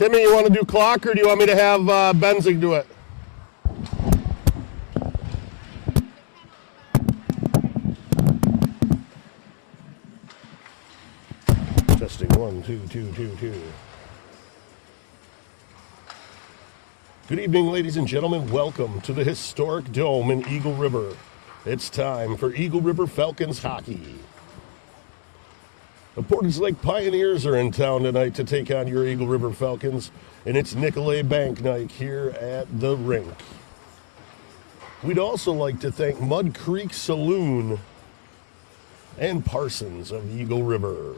Timmy, you want to do clock or do you want me to have Benzig do it? Testing 1, 2, 2, 2, 2. Good evening, ladies and gentlemen. Welcome to the historic Dome in Eagle River. It's time for Eagle River Falcons hockey. The Portage Lake Pioneers are in town tonight to take on your Eagle River Falcons, and it's Nicolay Bank night here at the rink. We'd also like to thank Mud Creek Saloon and Parsons of Eagle River.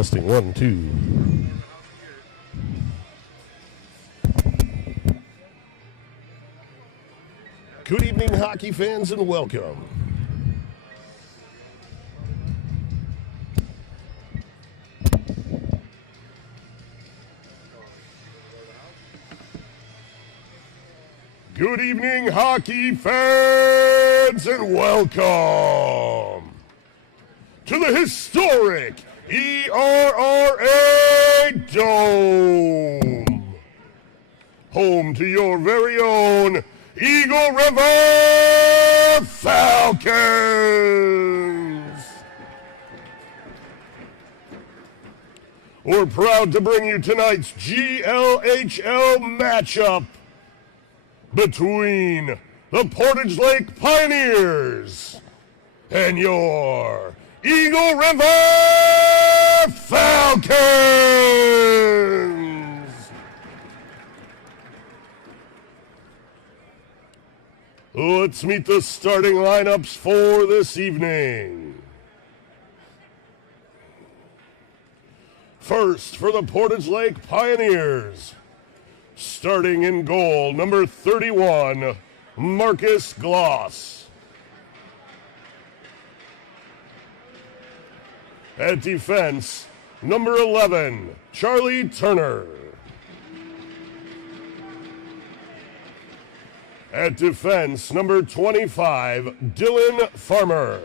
Testing 1, 2. Good evening, hockey fans, and welcome. Good evening, hockey fans, and welcome to the historic ERRA Dome, home to your very own Eagle River Falcons. We're proud to bring you tonight's GLHL matchup between the Portage Lake Pioneers and your Eagle River Falcons. Let's meet the starting lineups for this evening. First, for the Portage Lake Pioneers, starting in goal, number 31, Marcus Gloss. At defense, number 11, Charlie Turner. At defense, number 25, Dylan Farmer.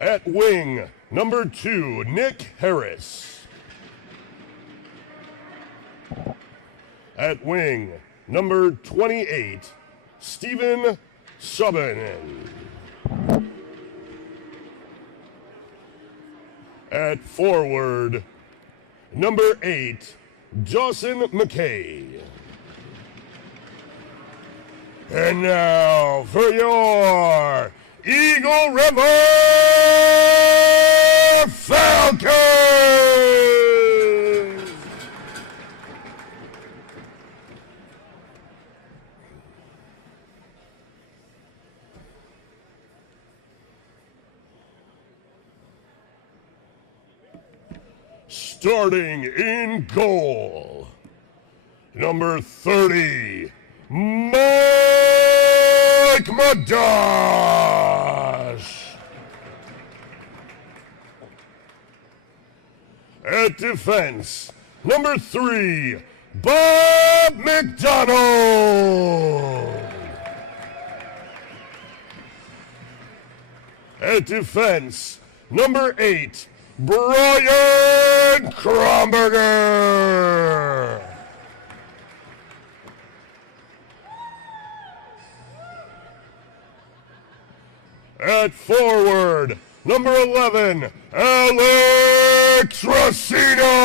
At wing, number 2, Nick Harris. At wing, number 28, Stephen Subban. At forward, number 8, Dawson McKay. And now for your Eagle River Falcons! Starting in goal, number 30, Mike Madash. At defense, number 3, Bob McDonald. At defense, number 8, Brian Kromberger. At forward, number 11, Alex Rossino.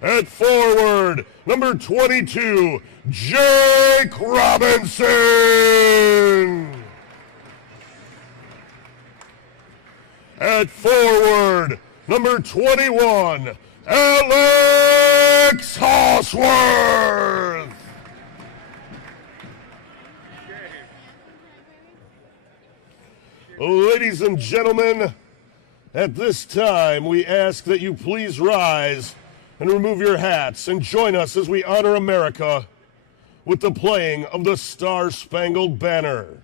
At forward, number 22, Jake Robinson. At forward, number 21, Alex Hosworth. Ladies and gentlemen, at this time, we ask that you please rise and remove your hats and join us as we honor America with the playing of the Star-Spangled Banner.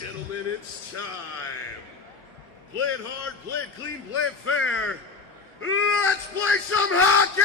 Gentlemen, it's time. Play it hard, play it clean, play it fair. Let's play some hockey!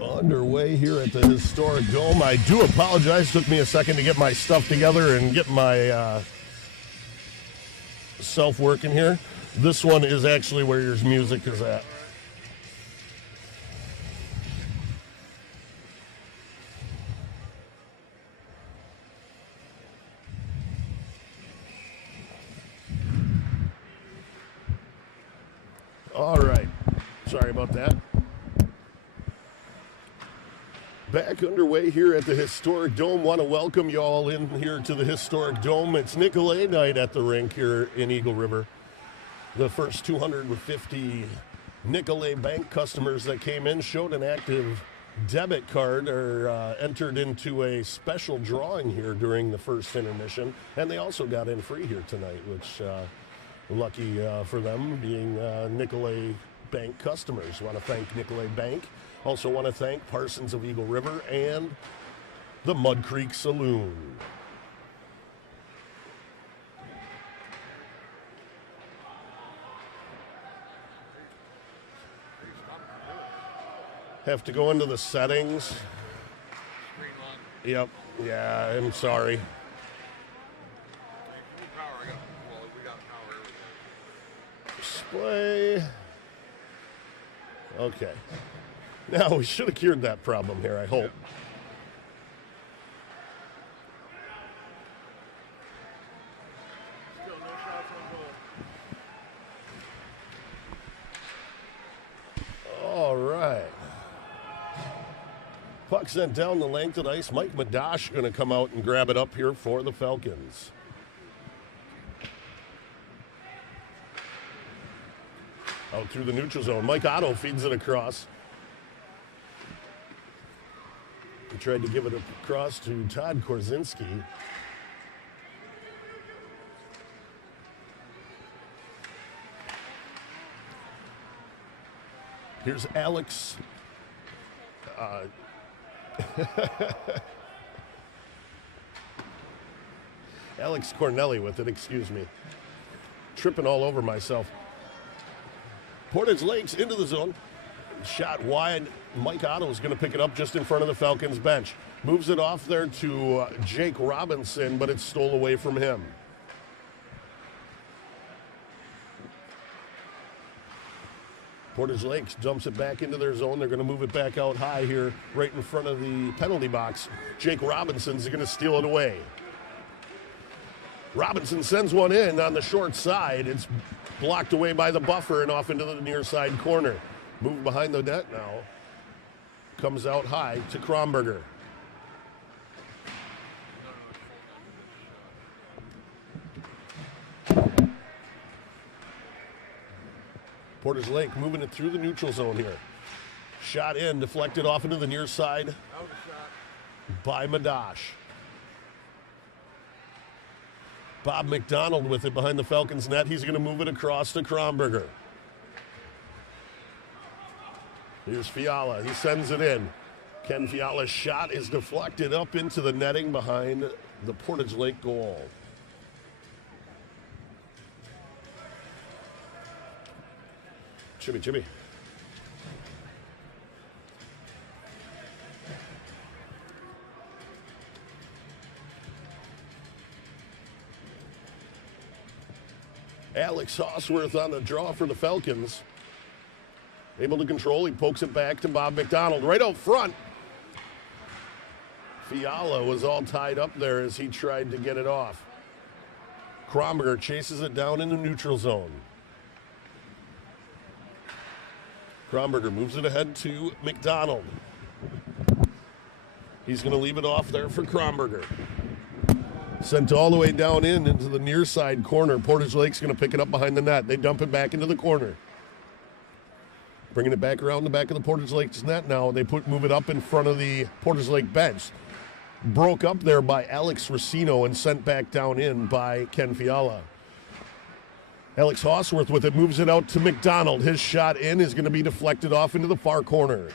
Underway here at the historic Dome. I do apologize. Took me a second to get my stuff together and get my self working here. This one is actually where your music is at. All right. Sorry about that. Back underway here at the historic Dome. Want to welcome you all in here to the historic Dome. It's Nicolay night at the rink here in Eagle River. The first 250 Nicolay Bank customers that came in showed an active debit card or entered into a special drawing here during the first intermission. And they also got in free here tonight, which lucky for them being Nicolay Bank customers. Want to thank Nicolay Bank. Also want to thank Parsons of Eagle River and the Mud Creek Saloon. Have to go into the settings. Yep. Yeah, I'm sorry. Display. Okay. Now, we should have cured that problem here, I hope. All right. Puck sent down the length of the ice. Mike Madash going to come out and grab it up here for the Falcons. Out through the neutral zone. Mike Otto feeds it across. He tried to give it across to Todd Korzinski. Here's Alex. Alex Cornelli with it, excuse me. Tripping all over myself. Portage Lakes into the zone. Shot wide. Mike Otto is going to pick it up just in front of the Falcons bench. Moves it off there to Jake Robinson, but it's stole away from him. Portage Lakes dumps it back into their zone. They're going to move it back out high here, right in front of the penalty box. Jake Robinson's going to steal it away. Robinson sends one in on the short side. It's blocked away by the buffer and off into the near side corner. Moved behind the net now. Comes out high to Kronberger. Portage Lake moving it through the neutral zone here. Shot in, deflected off into the near side by Madash. Bob McDonald with it behind the Falcons net. He's going to move it across to Kronberger. Here's Fiala. He sends it in. Ken Fiala's shot is deflected up into the netting behind the Portage Lake goal. Chippy. Alex Hosworth on the draw for the Falcons. Able to control, he pokes it back to Bob McDonald. Right out front. Fiala was all tied up there as he tried to get it off. Kromberger chases it down in the neutral zone. Kromberger moves it ahead to McDonald. He's going to leave it off there for Kromberger. Sent all the way down into the near side corner. Portage Lake's going to pick it up behind the net. They dump it back into the corner. Bringing it back around the back of the Portage Lake's net now. They move it up in front of the Portage Lake bench. Broke up there by Alex Racino and sent back down in by Ken Fiala. Alex Hosworth with it, moves it out to McDonald. His shot in is going to be deflected off into the far corner.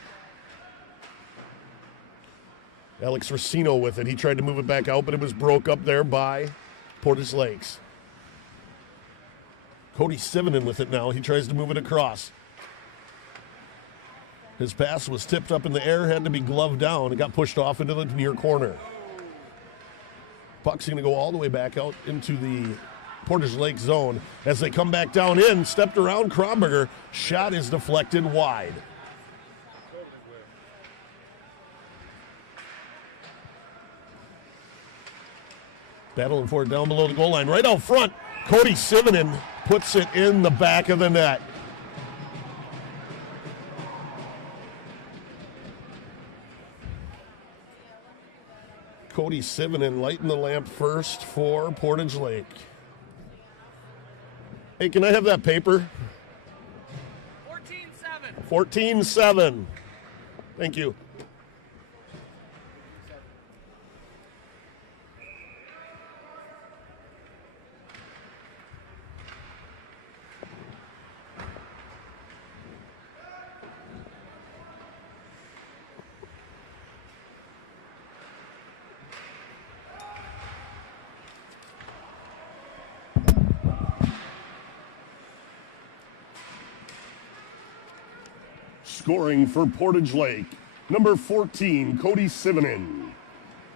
Alex Racino with it. He tried to move it back out, but it was broke up there by Portage Lakes. Cody Sivonen with it now. He tries to move it across. His pass was tipped up in the air, had to be gloved down. It got pushed off into the near corner. Puck's going to go all the way back out into the Portage Lake zone. As they come back down in, stepped around Kromberger. Shot is deflected wide. Battling for it down below the goal line. Right out front, Cody Sivonen puts it in the back of the net. Cody Sivonen lighting the lamp first for Portage Lake. Hey, can I have that paper? 14-7. 14-7. Thank you. Scoring for Portage Lake, number 14, Cody Sivonen.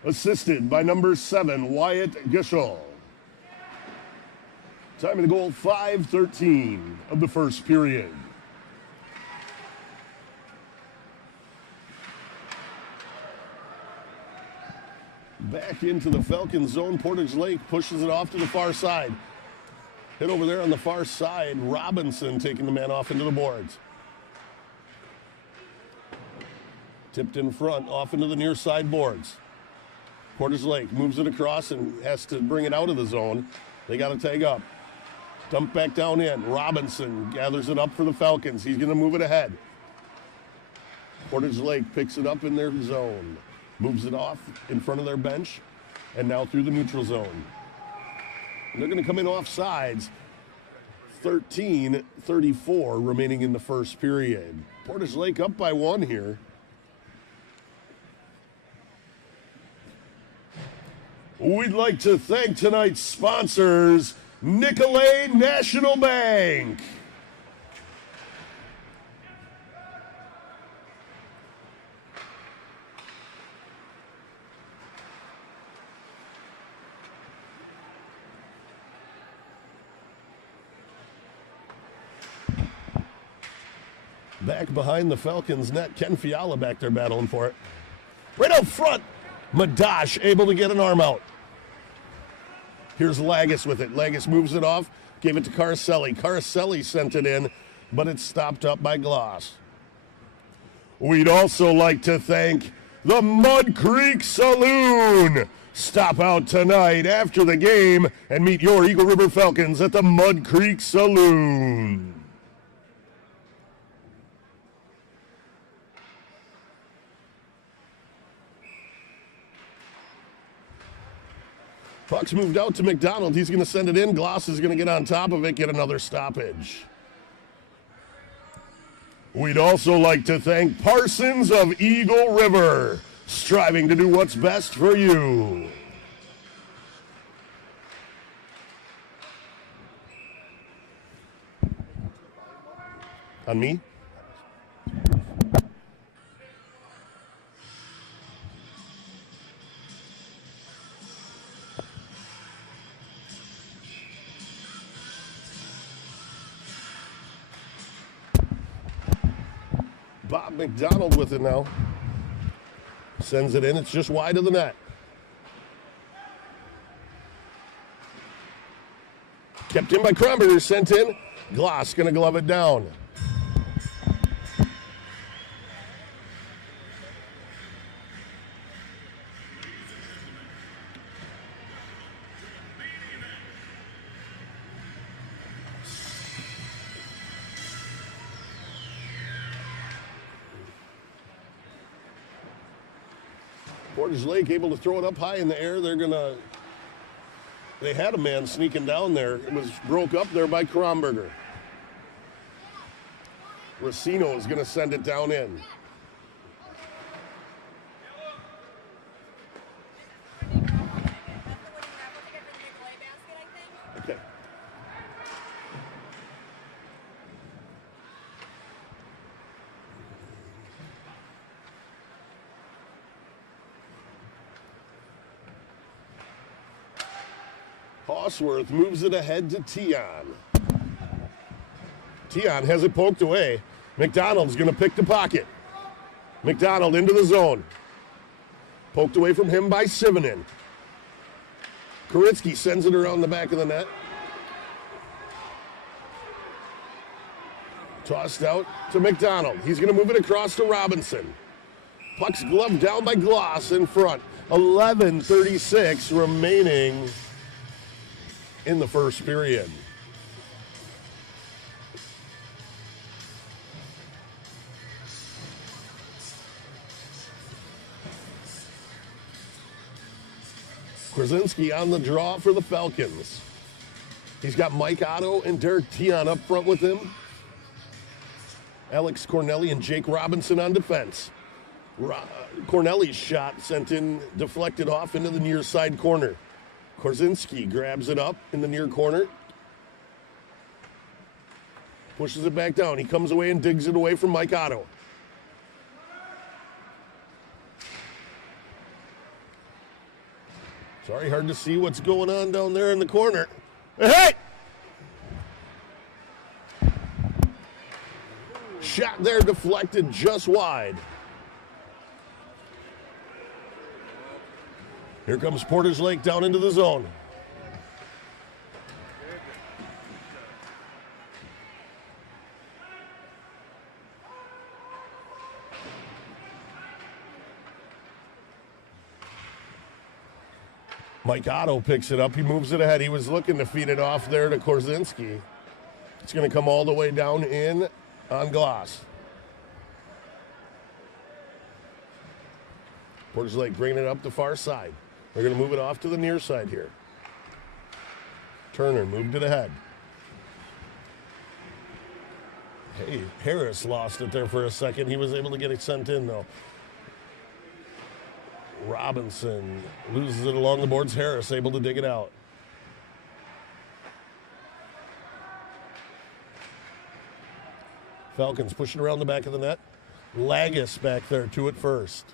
Assisted by number 7, Wyatt Gishel. Time of the goal, 5:13 of the first period. Back into the Falcon zone. Portage Lake pushes it off to the far side. Hit over there on the far side. Robinson taking the man off into the boards. Tipped in front, off into the near side boards. Portage Lake moves it across and has to bring it out of the zone. They got to tag up. Dump back down in. Robinson gathers it up for the Falcons. He's going to move it ahead. Portage Lake picks it up in their zone. Moves it off in front of their bench. And now through the neutral zone. And they're going to come in off sides. 13:34 remaining in the first period. Portage Lake up by 1 here. We'd like to thank tonight's sponsors, Nicolay National Bank. Back behind the Falcons net, Ken Fiala back there battling for it. Right out front. Madash able to get an arm out. Here's Lagus with it. Lagus moves it off, gave it to Caraselli. Caraselli sent it in, but it's stopped up by Gloss. We'd also like to thank the Mud Creek Saloon. Stop out tonight after the game and meet your Eagle River Falcons at the Mud Creek Saloon. Puck's moved out to McDonald. He's going to send it in. Gloss is going to get on top of it, get another stoppage. We'd also like to thank Parsons of Eagle River, striving to do what's best for you. On me? Bob McDonald with it now. Sends it in. It's just wide of the net. Kept in by Kronberger. Sent in. Gloss going to glove it down. Portage Lake able to throw it up high in the air. They had a man sneaking down there. It was broke up there by Kronberger. Racino is going to send it down in. Okay. Hawsworth moves it ahead to Tion. Tion has it poked away. McDonald's going to pick the pocket. McDonald into the zone. Poked away from him by Sivonen. Koritsky sends it around the back of the net. Tossed out to McDonald. He's going to move it across to Robinson. Puck's gloved down by Gloss in front. 11:36 remaining in the first period. Krasinski on the draw for the Falcons. He's got Mike Otto and Derek Tion up front with him. Alex Corneli and Jake Robinson on defense. Corneli's shot sent in, deflected off into the near side corner. Korzinski grabs it up in the near corner. Pushes it back down. He comes away and digs it away from Mike Otto. Sorry, hard to see what's going on down there in the corner. Hey! Shot there deflected just wide. Here comes Portage Lake down into the zone. Mike Otto picks it up. He moves it ahead. He was looking to feed it off there to Korzinski. It's going to come all the way down in on Gloss. Portage Lake bringing it up the far side. They're going to move it off to the near side here. Turner moved it ahead. Hey, Harris lost it there for a second. He was able to get it sent in, though. Robinson loses it along the boards. Harris able to dig it out. Falcons pushing around the back of the net. Lagus back there to it first.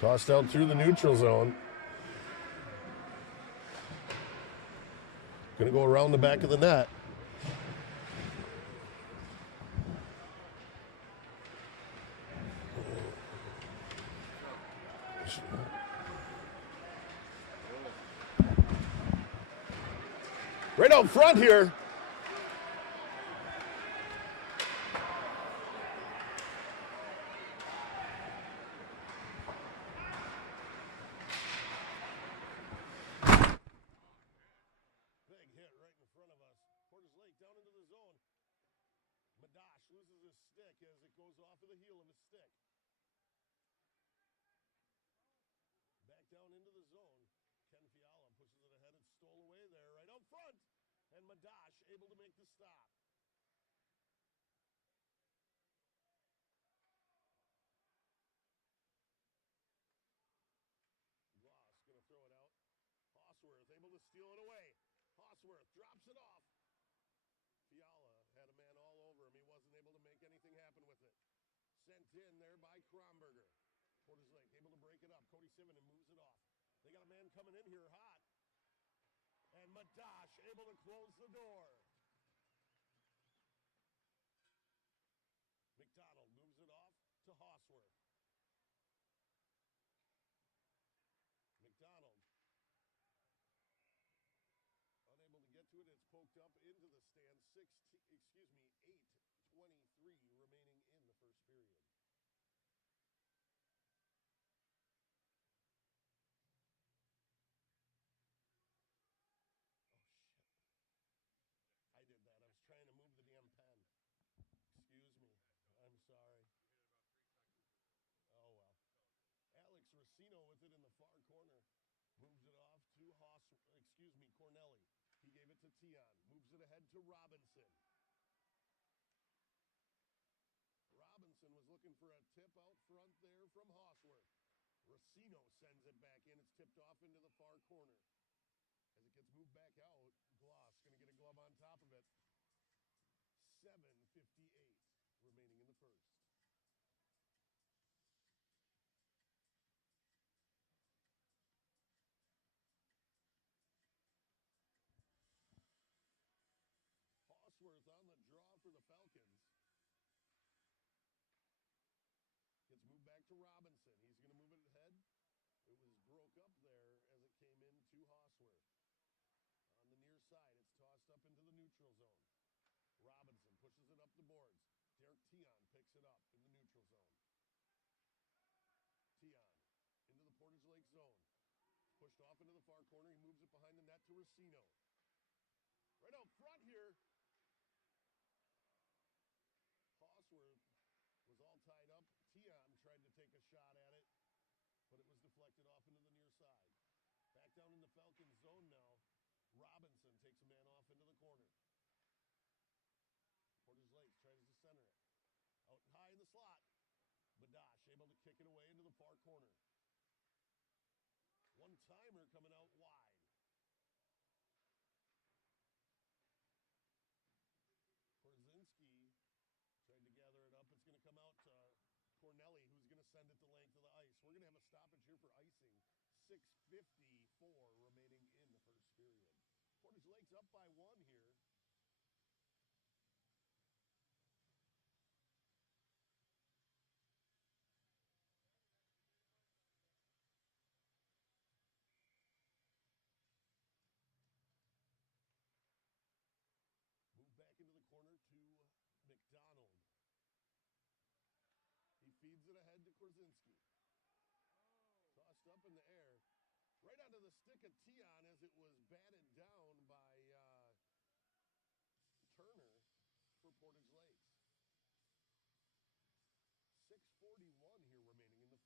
Tossed out through the neutral zone. Going to go around the back of the net. Right out front here. Able to steal it away. Hawsworth drops it off. Fiala had a man all over him. He wasn't able to make anything happen with it. Sent in there by Kronberger. Portage Lake able to break it up. Cody Sivonen moves it off. They got a man coming in here hot. And Madash able to close the door. 8:23 remaining in the first period. Oh, shit. I did that. I was trying to move the damn pen. Excuse me. I'm sorry. You hit it about 3 seconds too early. Oh, well. Alex Racino with it in the far corner. Moves it off to Cornelli. He gave it to Tion. Moves it ahead to Robinson. Robinson was looking for a tip out front there from Hosworth. Racino sends it back in. It's tipped off into the far corner. As it gets moved back out, Gloss going to get a glove on top of it. 7:58 remaining in the first. Hosworth on the draw for the Falcons. Gets moved back to Robinson. He's going to move it ahead. It was broke up there as it came in to Hosworth. On the near side, it's tossed up into the neutral zone. Robinson pushes it up the boards. Derek Tion picks it up in the neutral zone. Tion into the Portage Lake zone. Pushed off into the far corner. He moves it behind the net to Racino. Right out front here. Hosworth was all tied up. Tion tried to take a shot at it, but it was deflected off into the near side. Back down in the Falcons zone now. Robinson takes a man off into the corner. Portage Lakes tries to center it. Out high in the slot. Badash able to kick it away into the far corner. One-timer coming out wide. Korzinski tried to gather it up. It's going to come out to Cornelli, who's going to send it the length of the ice. We're going to have a stoppage here for icing. 6:54 remaining in the first period. Portage Lakes up by 1 here. Move back into the corner to McDonald. He feeds it ahead to Korzinski. Tossed up in the air. Right onto the stick of Tion as it was batted down by Turner for Portage Lakes. 6:41 here remaining in the first.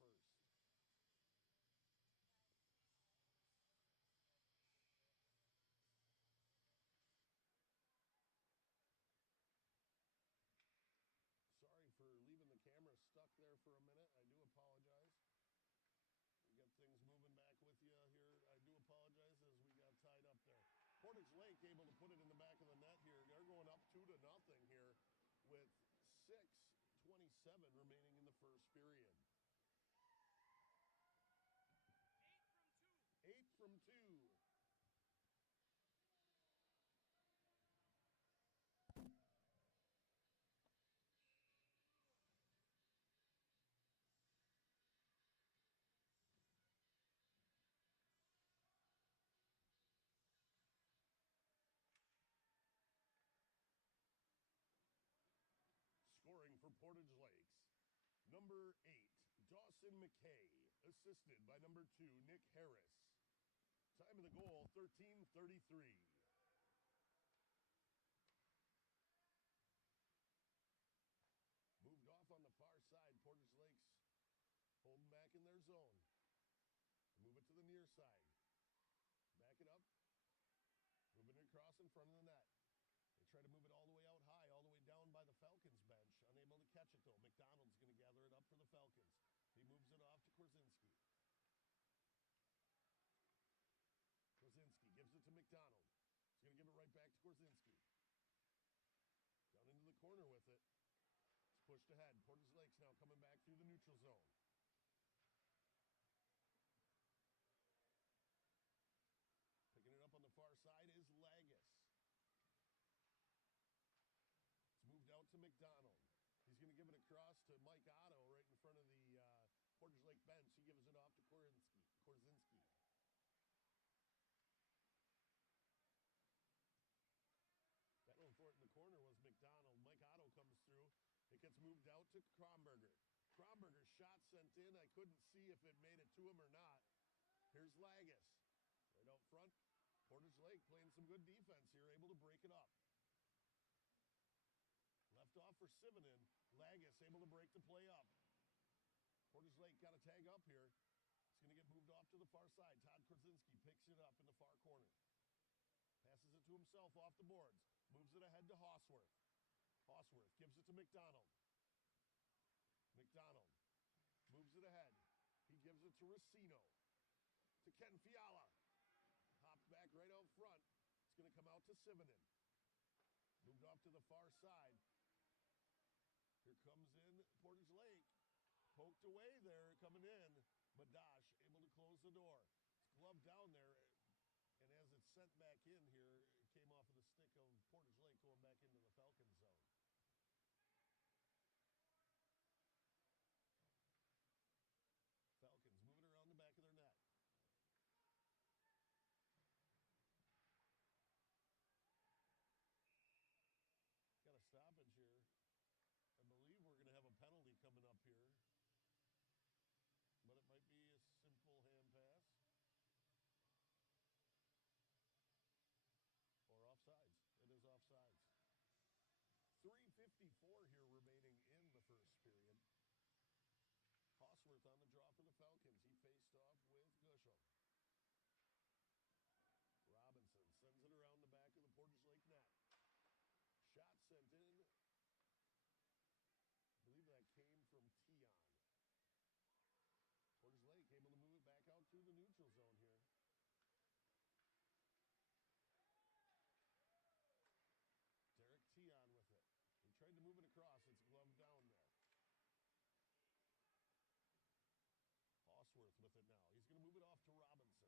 Sorry for leaving the camera stuck there for a minute. I do apologize. We got things moving back with you here. I do apologize as we got tied up there. Portage Lake able to put it in the back of the net here. They're going up 2-0 here with 6:27 remaining in the first period. 8 from 2. Scoring for Portage Lakes, number 8, Dawson McKay, assisted by number 2, Nick Harris. Time of the goal, 13:33. Moved off on the far side, Portage Lakes holding back in their zone. Move it to the near side. Back it up. Moving it across in front of the net. They try to move it all the way out high, all the way down by the Falcons bench. Unable to catch it, though. McDonald's going to gather it up for the Falcons. He moves it off to Korzinski. Korzinski gives it to McDonald. He's going to give it right back to Korzinski. Down into the corner with it. It's pushed ahead. Portage Lakes now coming back through the neutral zone. Picking it up on the far side is Lagus. Moved out to McDonald. He's going to give it across to Mike Otto right in front of the Portage Lake bench. He gives it off to Korzinski. Battling for it in the corner. moved out to Kromberger. Kromberger's shot sent in. I couldn't see if it made it to him or not. Here's Lagus. Right out front. Portage Lake playing some good defense here, able to break it up. Left off for Sivanen. Lagus able to break the play up. Portage Lake got a tag up here. It's going to get moved off to the far side. Todd Korzinski picks it up in the far corner. Passes it to himself off the boards. Moves it ahead to Hosworth. Hosworth gives it to McDonald. McDonald moves it ahead. He gives it to Racino. To Ken Fiala. Hops back right out front. It's going to come out to Sivanen. Moved off to the far side. Here comes in Portage Lake. Poked away there, coming in. Madash able to close the door. It's gloved down there. And as it's sent back in here, it came off of the stick of Portage Lake going back into the Falcons zone. Falcons moving around the back of their net. Got a stoppage here. I believe we're going to have a penalty coming up here. But it might be a simple hand pass. Or offsides. It is offsides. 3:54 here remaining in the first period. Hosworth on the draw for the Falcons. He faced off with Gushel. Robinson sends it around the back of the Portage Lake net. Shot sent in. I believe that came from Tion. Portage Lake able to move it back out through the neutral zone here. Derek Tion with it. He tried to move it across. It's gloved down there. Hosworth with it now. He's going to move it off to Robinson.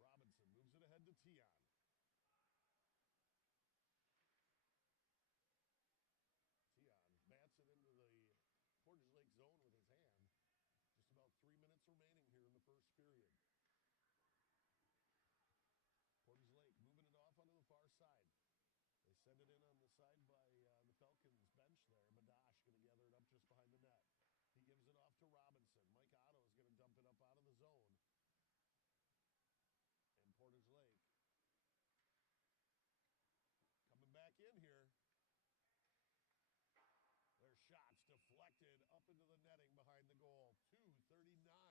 Robinson moves it ahead to Tion. Tion bats it into the Portage Lake zone with his hand. Just about 3 minutes remaining here in the first period. Portage Lake moving it off onto the far side. They send it in on the side by the Falcons bench there. Madash going to gather it up just behind the net. He gives it off to Robinson. Mike Otto is going to dump it up out of the zone. And Portage Lake coming back in here.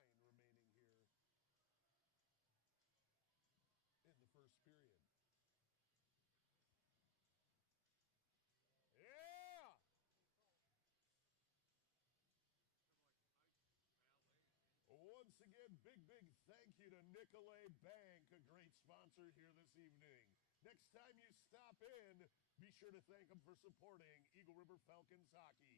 Their shots deflected up into the netting behind the goal. 2:39 remaining here in the first period. Yeah! Once again, big thank you to Nicolay Bank, a great sponsor here this evening. Next time you stop in, be sure to thank them for supporting Eagle River Falcons hockey.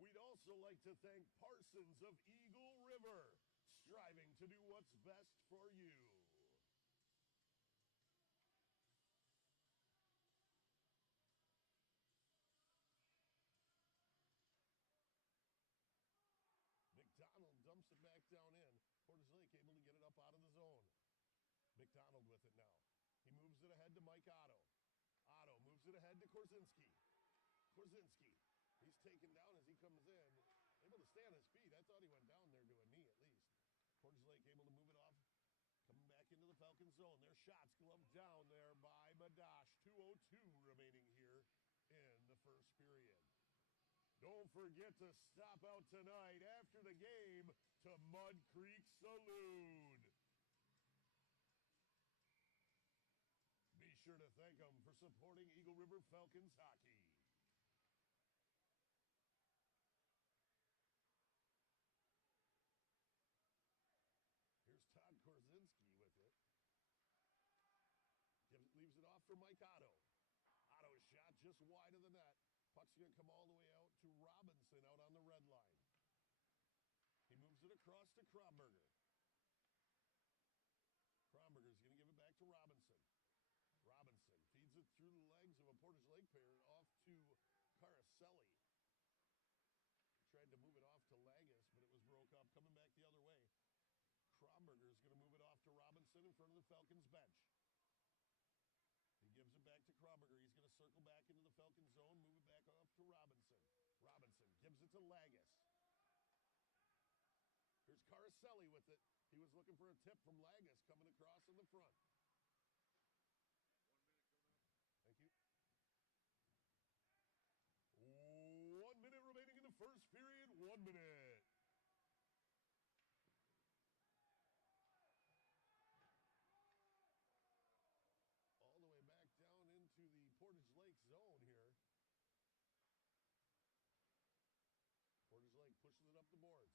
We'd also like to thank Parsons of Eagle River, striving to do what's best for you. McDonald dumps it back down in. Portage Lake able to get it up out of the zone. McDonald with it now. He moves it ahead to Mike Otto. Otto moves it ahead to Korzinski. Korzinski. He's taken down as he comes in. Able to stay on his feet. I thought he went down there to a knee at least. Portage Lake able to move it off. Coming back into the Falcon zone. Their shots gloved down there by Madash. 2:02 remaining here in the first period. Don't forget to stop out tonight after the game to Mud Creek Saloon. Be sure to thank them for supporting Eagle River Falcons hockey. Here's Todd Korzinski with it. Leaves it off for Mike Otto. Otto's shot just wide of the net. Puck's going to come all the way out to Robinson out on the red line. He moves it across to Kromberger. Kromberger's going to give it back to Robinson. Robinson feeds it through the legs of a Portage Lake player off to Caraselli. in front of the Falcons bench. He gives it back to Krumberger. He's going to circle back into the Falcons zone, move it back off to Robinson. Robinson gives it to Lagus. Here's Caroselli with it. He was looking for a tip from Lagus coming across in the front. 1 minute coming up. Thank you. 1 minute remaining in the first period. 1 minute. All the way back down into the Portage Lake zone here. Portage Lake pushes it up the boards.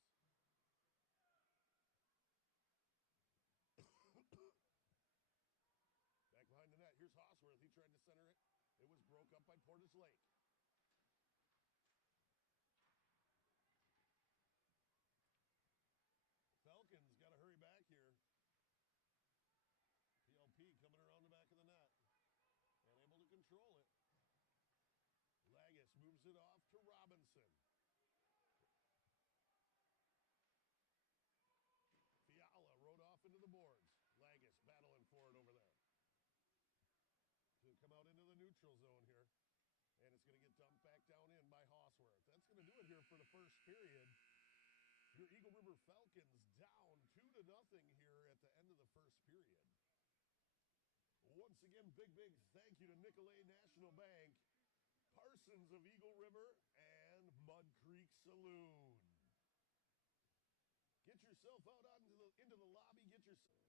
Back behind the net. Here's Hosworth. He tried to center it. It was broke up by Portage Lake. Falcons got to hurry back here. PLP coming around the back of the net and able to control it. Lagus moves it off to Robinson. Fiala rode off into the boards. Lagus battling for it over there. To come out into the neutral zone here. And it's going to get dumped back down in by Hosworth. That's going to do it here for the first period. Your Eagle River Falcons down 2-0 here at the end of the first period. Once again, big thank you to Nicolet National Bank, Parsons of Eagle River, and Mud Creek Saloon. Get yourself out into the lobby. Get yourself.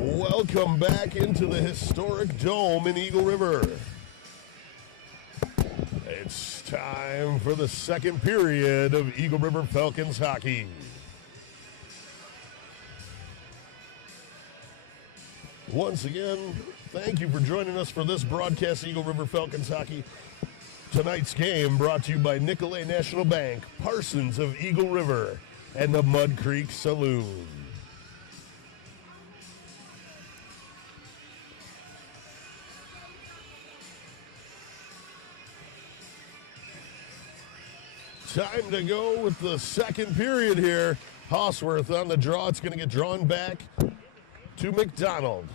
Welcome back into the historic Dome in Eagle River. It's time for the second period of Eagle River Falcons hockey. Once again, thank you for joining us for this broadcast Eagle River Falcons hockey. Tonight's game brought to you by Nicolet National Bank, Parsons of Eagle River, and the Mud Creek Saloon. Time to go with the second period here. Hosworth on the draw. It's going to get drawn back to McDonald.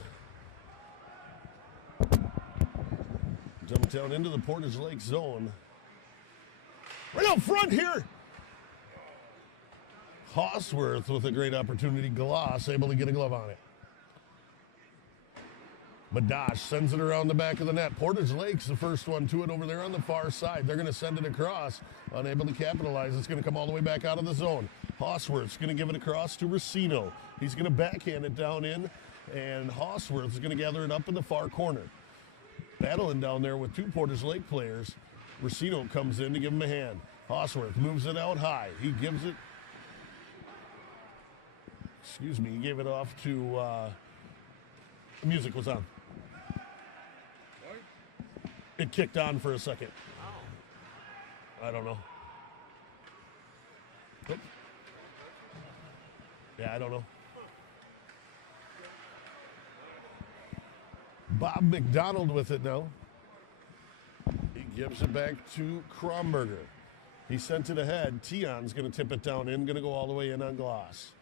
Dump down into the Portage Lake zone. Right out front here. Hosworth with a great opportunity. Gloss able to get a glove on it. Madash sends it around the back of the net. Portage Lake's the first one to it over there on the far side. They're going to send it across. Unable to capitalize. It's going to come all the way back out of the zone. Hosworth's going to give it across to Racino. He's going to backhand it down in, and Hosworth is going to gather it up in the far corner. Battling down there with two Portage Lake players. Racino comes in to give him a hand. Hosworth moves it out high. He gives it, he gave it off to, the music was on. It kicked on for a second. I don't know. Oop. Yeah, I don't know. Bob McDonald with it now. He gives it back to Kromberger. He sent it ahead. Tion's going to tip it down in, going to go all the way in on Gloss.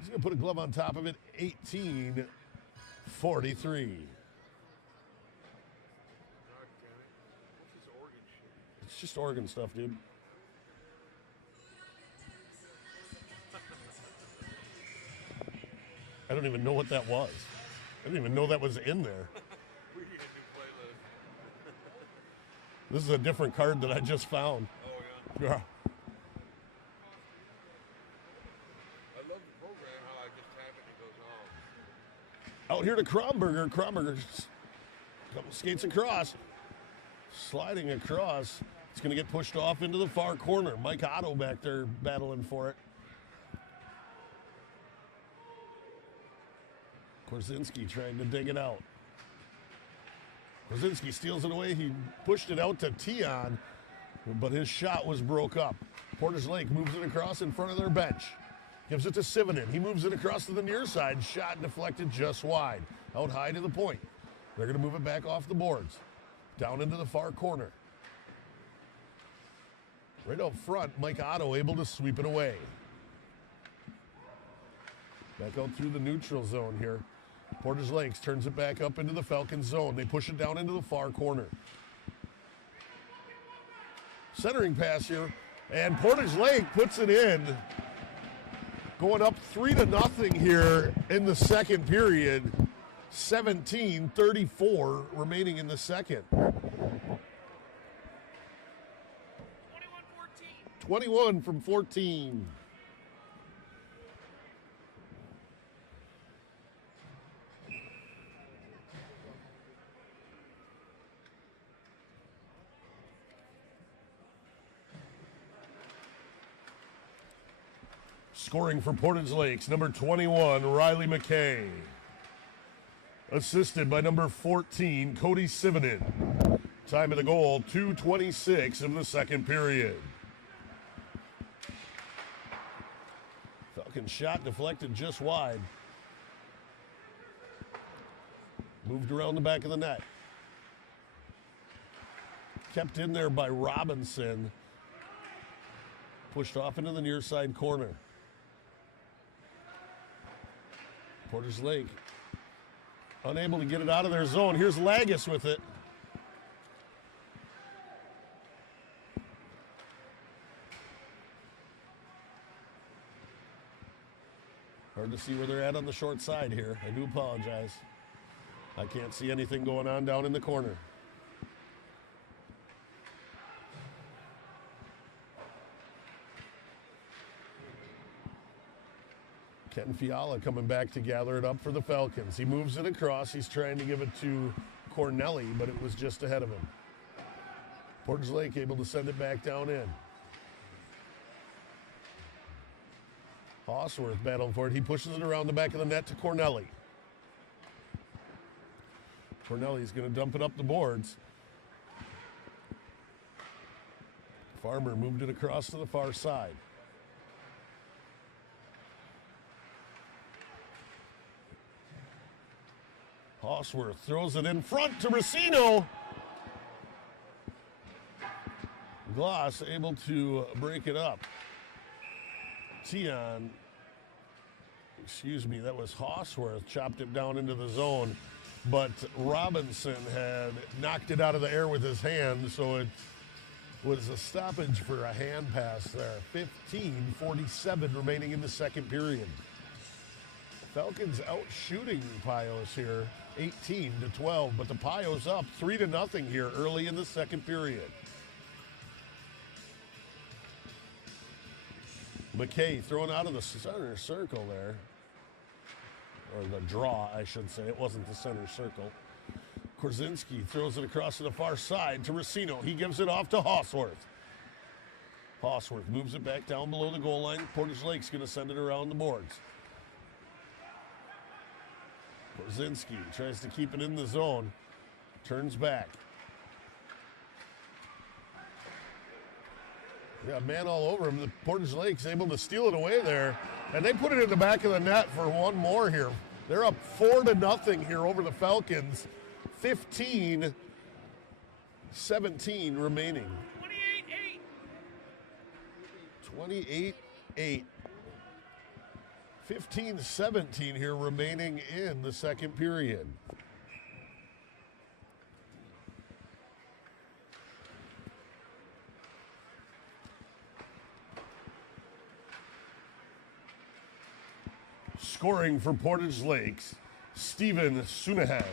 He's going to put a glove on top of it, 18-43. It's just Oregon stuff, dude. I don't even know what that was. I didn't even know that was in there. We need a new playlist. This is a different card that I just found. Oh, yeah. Yeah. I love the program, how I just tap it and it goes on. Out here to Kromberger. Kromberger skates across. Sliding across. It's going to get pushed off into the far corner. Mike Otto back there battling for it. Korzinski trying to dig it out. Korzinski steals it away. He pushed it out to Tion, but his shot was broke up. Portage Lake moves it across in front of their bench. Gives it to Sivanen. He moves it across to the near side. Shot deflected just wide. Out high to the point. They're going to move it back off the boards. Down into the far corner. Right up front, Mike Otto able to sweep it away. Back out through the neutral zone here. Portage Lakes turns it back up into the Falcons zone. They push it down into the far corner. Centering pass here, and Portage Lake puts it in. Going up 3-0 here in the second period. 17-34 remaining in the second. 21 from 14. Scoring for Portage Lakes, number 21, Riley McKay. Assisted by number 14, Cody Sivanen. Time of the goal, 2:26 of the second period. Falcon shot deflected just wide. Moved around the back of the net. Kept in there by Robinson. Pushed off into the near side corner. Portage Lake unable to get it out of their zone. Here's Lagus with it. Hard to see where they're at on the short side here. I do apologize. I can't see anything going on down in the corner. Ken Fiala coming back to gather it up for the Falcons. He moves it across. He's trying to give it to Cornelli, but it was just ahead of him. Portage Lake able to send it back down in. Hosworth battling for it. He pushes it around the back of the net to Cornelli. Cornelli's going to dump it up the boards. Farmer moved it across to the far side. Hosworth throws it in front to Racino. Gloss able to break it up. Tion, that was Hosworth, chopped it down into the zone, but Robinson had knocked it out of the air with his hand, so it was a stoppage for a hand pass there. 15:47 remaining in the second period. Falcons out shooting Pios here, 18-12, but the Pios up 3-0 here early in the second period. McKay throwing out of the center circle there. Or the draw, I should say. It wasn't the center circle. Korzinski throws it across to the far side to Racino. He gives it off to Hosworth. Hosworth moves it back down below the goal line. Portage Lake's going to send it around the boards. Korzinski tries to keep it in the zone. Turns back. Got a man all over him. The Portage Lake's able to steal it away there. And they put it in the back of the net for one more here. They're up 4-0 here over the Falcons. 15-17 remaining. 28-8. 15-17 here remaining in the second period. Scoring for Portage Lakes, Stephen Sunahan.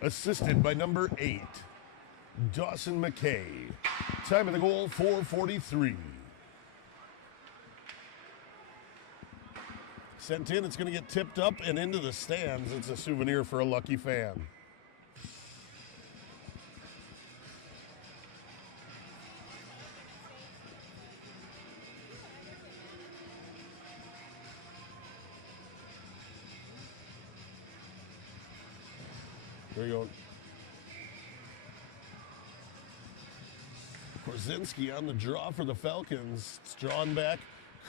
Assisted by number 8, Dawson McKay. Time of the goal, 4:43. Sent in, it's going to get tipped up and into the stands. It's a souvenir for a lucky fan. There you go. Korzinski on the draw for the Falcons. It's drawn back.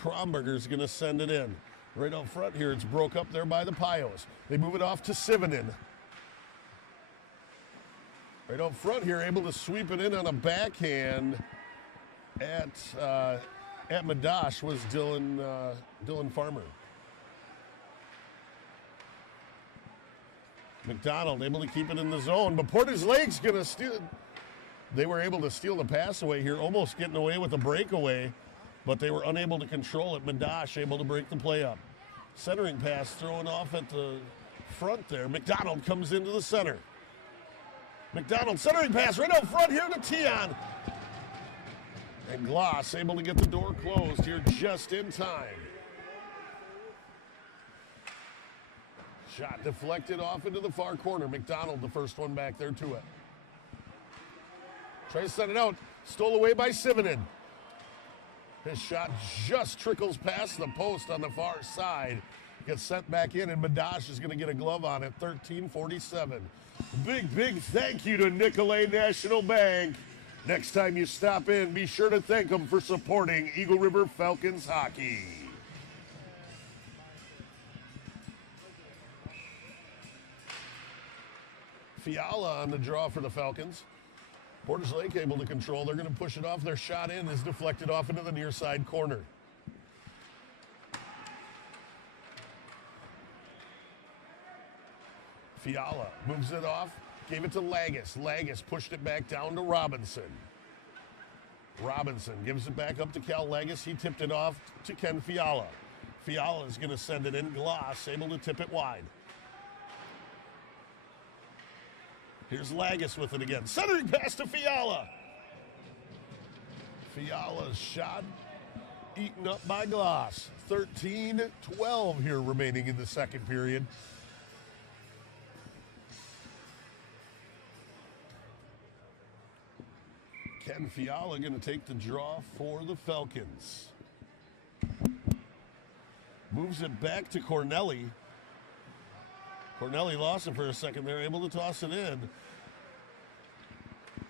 Kromberger's going to send it in. Right out front here, it's broke up there by the Pios. They move it off to Sivanen. Right out front here, able to sweep it in on a backhand at Madash was Dylan Farmer. McDonald able to keep it in the zone, but Portage Lake's going to steal. They were able to steal the pass away here, almost getting away with a breakaway, but they were unable to control it. Madash able to break the play up. Centering pass thrown off at the front there. McDonald comes into the center. McDonald centering pass right out front here to Tion. And Gloss able to get the door closed here just in time. Shot deflected off into the far corner. McDonald, the first one back there to it. Tries to send it out. Stole away by Sivanen. His shot just trickles past the post on the far side. Gets sent back in, and Madash is going to get a glove on it. 13:47. Big thank you to Nicolay National Bank. Next time you stop in, be sure to thank them for supporting Eagle River Falcons hockey. Fiala on the draw for the Falcons. Portage Lake able to control. They're going to push it off. Their shot in is deflected off into the near side corner. Fiala moves it off. Gave it to Lagus. Lagus pushed it back down to Robinson. Robinson gives it back up to Cal Lagus. He tipped it off to Ken Fiala. Fiala is going to send it in. Gloss able to tip it wide. Here's Lagus with it again. Centering pass to Fiala. Fiala's shot eaten up by Gloss. 13-12 here remaining in the second period. Ken Fiala going to take the draw for the Falcons. Moves it back to Cornelli. Cornelli lost it for a second. They're able to toss it in.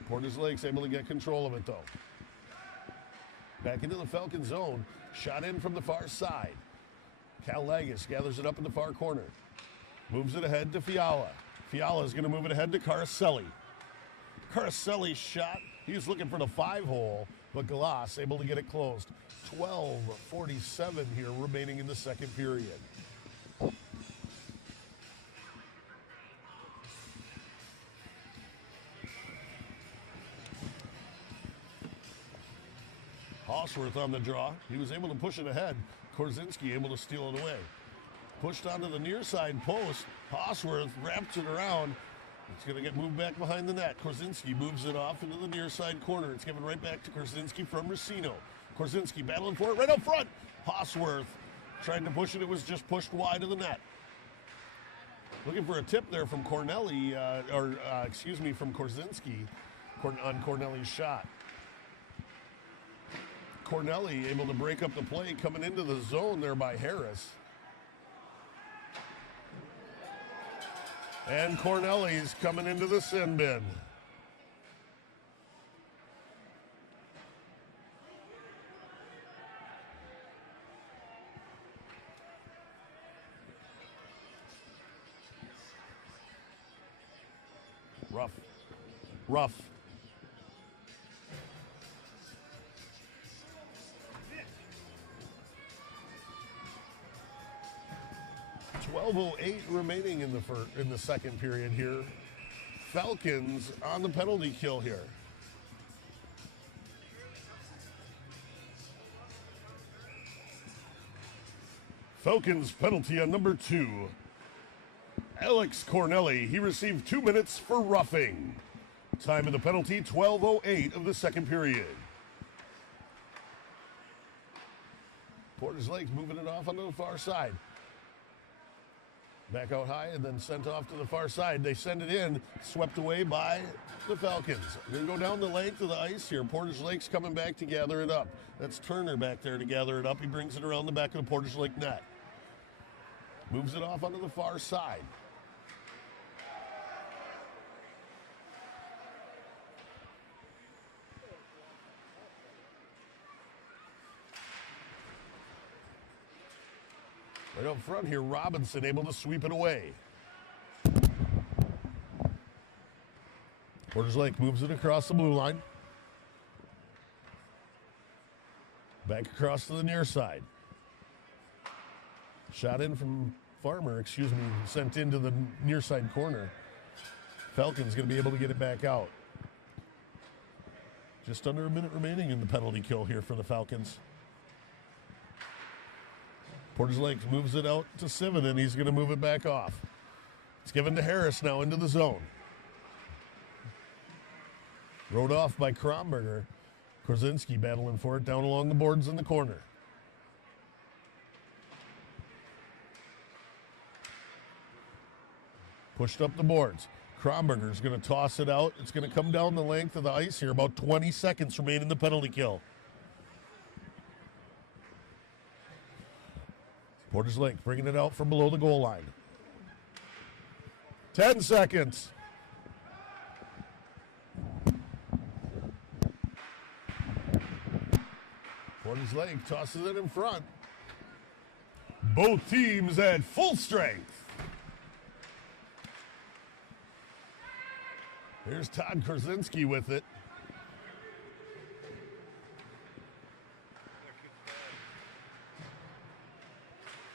Portage Lake's able to get control of it, though. Back into the Falcon zone. Shot in from the far side. Cal Lagus gathers it up in the far corner. Moves it ahead to Fiala. Fiala's going to move it ahead to Caraselli. Caraselli's shot. He's looking for the 5-hole, but Glass able to get it closed. 12:47 here remaining in the second period. Hosworth on the draw. He was able to push it ahead. Korzinski able to steal it away. Pushed onto the near side post. Hosworth wraps it around. It's going to get moved back behind the net. Korzinski moves it off into the near side corner. It's given right back to Korzinski from Racino. Korzinski battling for it right up front. Hosworth tried to push it. It was just pushed wide of the net. Looking for a tip there from Cornelli, from Korzinski on Cornelli's shot. Cornelli able to break up the play coming into the zone there by Harris. And Cornelli's coming into the sin bin. Rough. 12:08 remaining in the second period here. Falcons on the penalty kill here. Falcons penalty on number 2. Alex Cornelli, he received 2 minutes for roughing. Time of the penalty, 12:08 of the second period. Portage Lake's moving it off onto the far side. Back out high and then sent off to the far side. They send it in, swept away by the Falcons. They're going to go down the length of the ice here. Portage Lake's coming back to gather it up. That's Turner back there to gather it up. He brings it around the back of the Portage Lake net. Moves it off onto the far side. Right up front here, Robinson able to sweep it away. Portage Lake moves it across the blue line. Back across to the near side. Shot in from Farmer, sent into the near side corner. Falcons going to be able to get it back out. Just under a minute remaining in the penalty kill here for the Falcons. Portage Lake moves it out to Sivan, and he's going to move it back off. It's given to Harris now into the zone. Rode off by Kromberger. Korzinski battling for it down along the boards in the corner. Pushed up the boards. Kromberger's going to toss it out. It's going to come down the length of the ice here. About 20 seconds remain in the penalty kill. Portage Lake bringing it out from below the goal line. 10 seconds. Portage Lake tosses it in front. Both teams at full strength. Here's Todd Korzinski with it.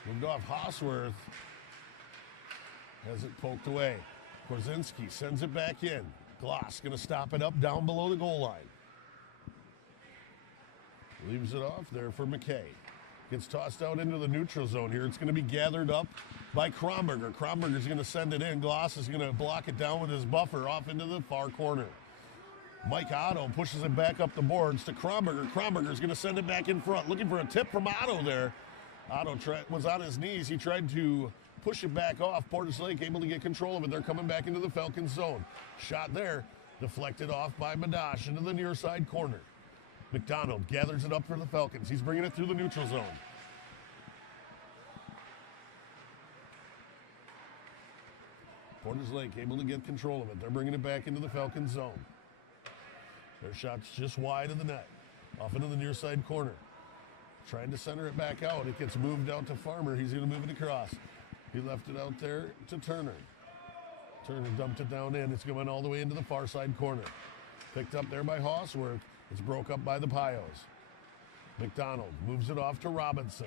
Moved off Hosworth. Has it poked away. Korzinski sends it back in. Gloss going to stop it up down below the goal line. Leaves it off there for McKay. Gets tossed out into the neutral zone here. It's going to be gathered up by Kromberger. Kromberger's going to send it in. Gloss is going to block it down with his buffer off into the far corner. Mike Otto pushes it back up the boards to Kromberger. Kromberger's going to send it back in front. Looking for a tip from Otto there. Otto was on his knees. He tried to push it back off. Portage Lake able to get control of it. They're coming back into the Falcons zone. Shot there, deflected off by Madash into the near side corner. McDonald gathers it up for the Falcons. He's bringing it through the neutral zone. Portage Lake able to get control of it. They're bringing it back into the Falcons zone. Their shot's just wide of the net. Off into the near side corner. Trying to center it back out. It gets moved out to Farmer. He's going to move it across. He left it out there to Turner. Turner dumped it down in. It's going all the way into the far side corner. Picked up there by Hossworth. It's broke up by the Pios. McDonald moves it off to Robinson.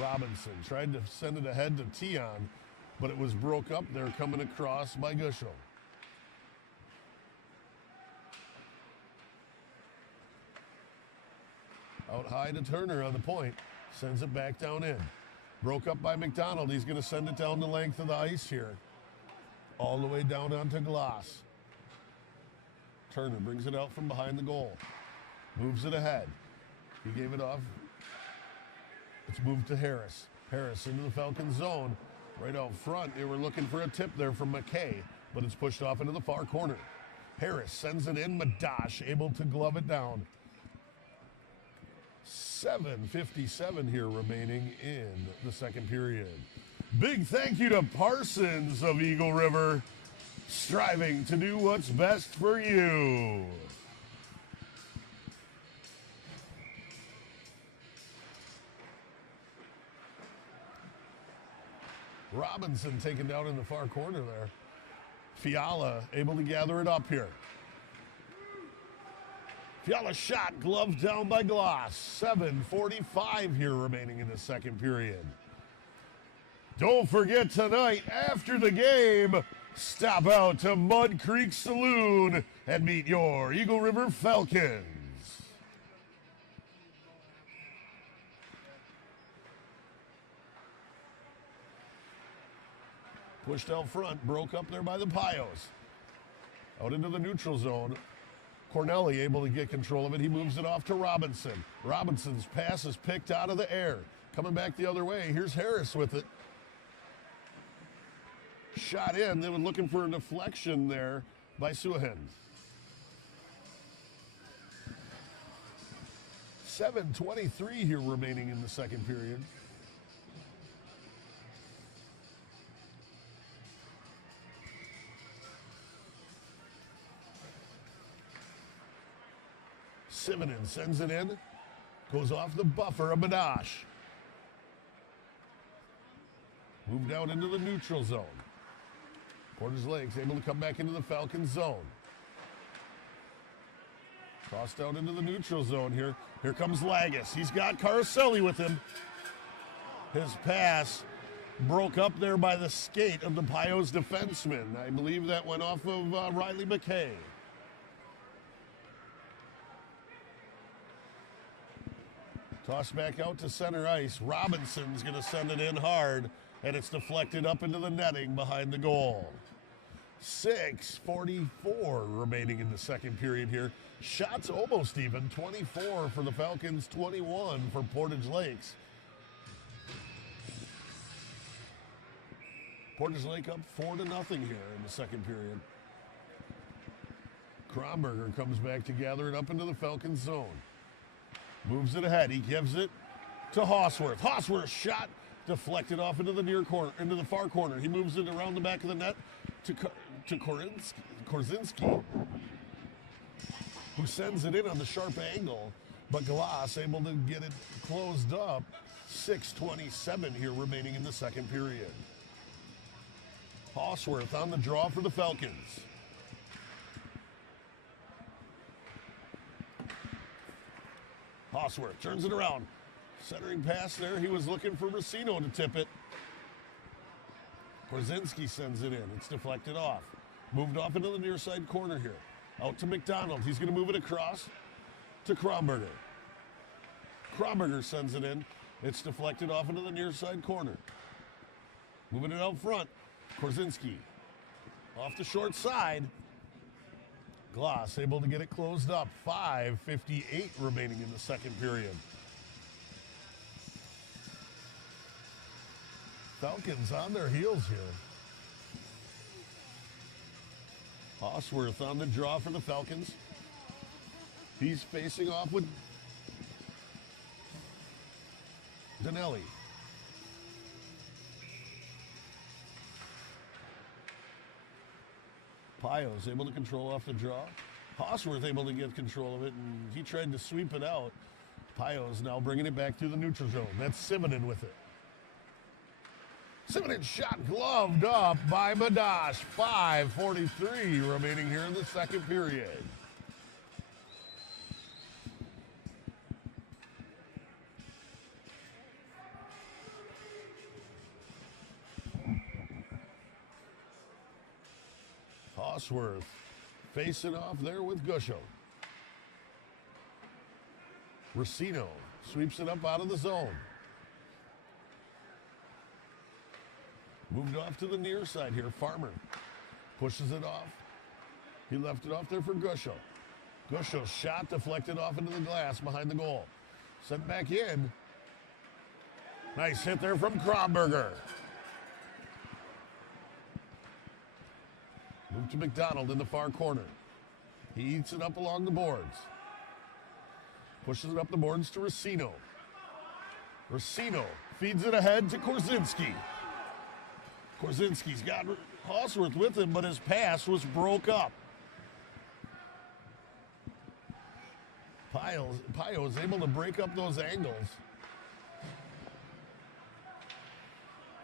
Robinson tried to send it ahead to Tion, but it was broke up there coming across by Gushel. Out high to Turner on the point. Sends it back down in. Broke up by McDonald. He's going to send it down the length of the ice here. All the way down onto Glass. Turner brings it out from behind the goal. Moves it ahead. He gave it off. It's moved to Harris. Harris into the Falcons zone. Right out front, they were looking for a tip there from McKay, but it's pushed off into the far corner. Harris sends it in. Madash able to glove it down. 7:57 here remaining in the second period. Big thank you to Parsons of Eagle River, striving to do what's best for you. Robinson taken down in the far corner there. Fiala able to gather it up here. Fiala shot, gloved down by Glass. 7:45 here remaining in the second period. Don't forget tonight, after the game, stop out to Mud Creek Saloon and meet your Eagle River Falcons. Pushed out front, broke up there by the Pios. Out into the neutral zone. Cornelli able to get control of it. He moves it off to Robinson. Robinson's pass is picked out of the air. Coming back the other way. Here's Harris with it. Shot in. They were looking for a deflection there by Suahen. 7:23 here remaining in the second period. Simonin sends it in. Goes off the buffer of Madash. Moved out into the neutral zone. Portage Lake's able to come back into the Falcons zone. Tossed out into the neutral zone here. Here comes Lagus. He's got Caroselli with him. His pass broke up there by the skate of the Pios defenseman. I believe that went off of Riley McKay. Toss back out to center ice. Robinson's going to send it in hard, and it's deflected up into the netting behind the goal. 6:44 remaining in the second period here. Shots almost even. 24 for the Falcons, 21 for Portage Lakes. Portage Lake up 4-0 here in the second period. Kronberger comes back to gather it up into the Falcons zone. Moves it ahead. He gives it to Hossworth. Hossworth shot deflected off into the near corner, into the far corner. He moves it around the back of the net to Korzinski, who sends it in on the sharp angle, but Glass able to get it closed up. 6:27 here remaining in the second period. Hossworth on the draw for the Falcons. Hossworth turns it around. Centering pass there. He was looking for Racino to tip it. Korzinski sends it in. It's deflected off. Moved off into the near side corner here. Out to McDonald. He's going to move it across to Kronberger. Kronberger sends it in. It's deflected off into the near side corner. Moving it out front. Korzinski off the short side. Glass able to get it closed up. 5:58 remaining in the second period. Falcons on their heels here. Osworth on the draw for the Falcons. He's facing off with Danelli. Pio's able to control off the draw. Osworth able to get control of it, and he tried to sweep it out. Pio's now bringing it back through the neutral zone. That's Simonin with it. Simonin shot gloved up by Madash. 5:43 remaining here in the second period. Osworth facing off there with Gusho. Racino sweeps it up out of the zone. Moved off to the near side here. Farmer pushes it off. He left it off there for Gusho. Gusho's shot deflected off into the glass behind the goal. Sent back in. Nice hit there from Kronberger. Move to McDonald in the far corner. He eats it up along the boards. Pushes it up the boards to Racino. Racino feeds it ahead to Korzinski. Korzinski's got Osworth with him, but his pass was broke up. Pio is able to break up those angles.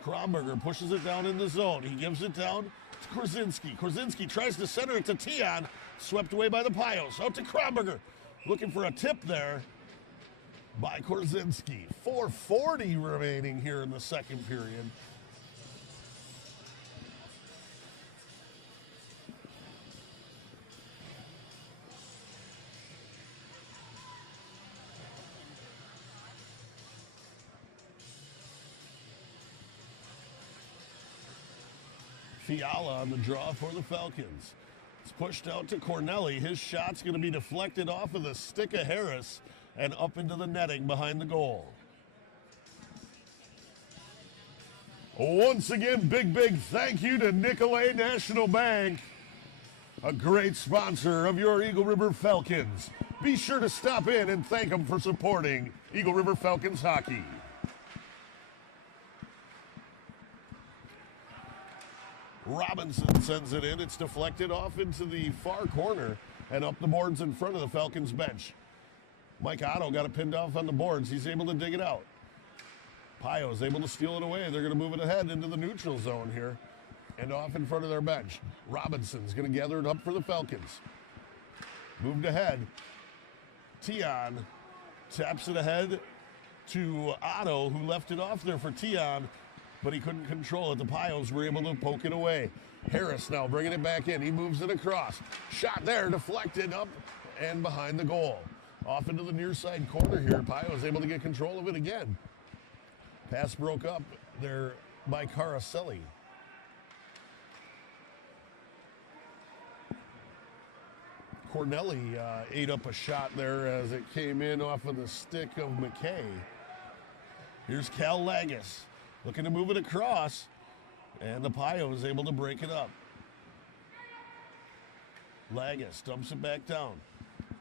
Kronberger pushes it down in the zone. He gives it down to Korzinski. Korzinski tries to center it to Tian. Swept away by the Pios. Out to Kronberger. Looking for a tip there by Korzinski. 4:40 remaining here in the second period. Fiala on the draw for the Falcons. It's pushed out to Cornelli. His shot's going to be deflected off of the stick of Harris and up into the netting behind the goal. Once again, big thank you to Nicolay National Bank, a great sponsor of your Eagle River Falcons. Be sure to stop in and thank them for supporting Eagle River Falcons hockey. Robinson sends it in. It's deflected off into the far corner and up the boards in front of the Falcons bench. Mike Otto got it pinned off on the boards. He's able to dig it out. Pio is able to steal it away. They're going to move it ahead into the neutral zone here and off in front of their bench. Robinson's going to gather it up for the Falcons. Moved ahead. Tian taps it ahead to Otto, who left it off there for Tian, but he couldn't control it. The Pios were able to poke it away. Harris now bringing it back in. He moves it across. Shot there, deflected up and behind the goal. Off into the near side corner here. Pios able to get control of it again. Pass broke up there by Caraselli. Cornelli ate up a shot there as it came in off of the stick of McKay. Here's Cal Lagis. Looking to move it across, and the Pio is able to break it up. Lagis dumps it back down.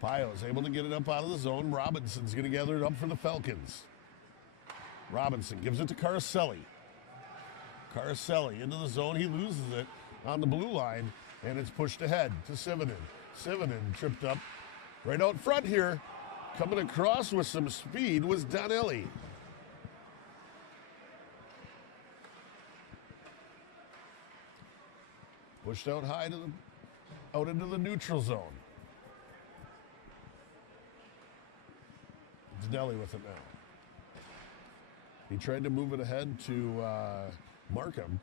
Pio is able to get it up out of the zone. Robinson's going to gather it up for the Falcons. Robinson gives it to Caraselli. Caraselli into the zone. He loses it on the blue line, and it's pushed ahead to Simonin. Simonin tripped up right out front here. Coming across with some speed was Donnelly. Pushed out high out into the neutral zone. Donnelly with it now. He tried to move it ahead to Markham.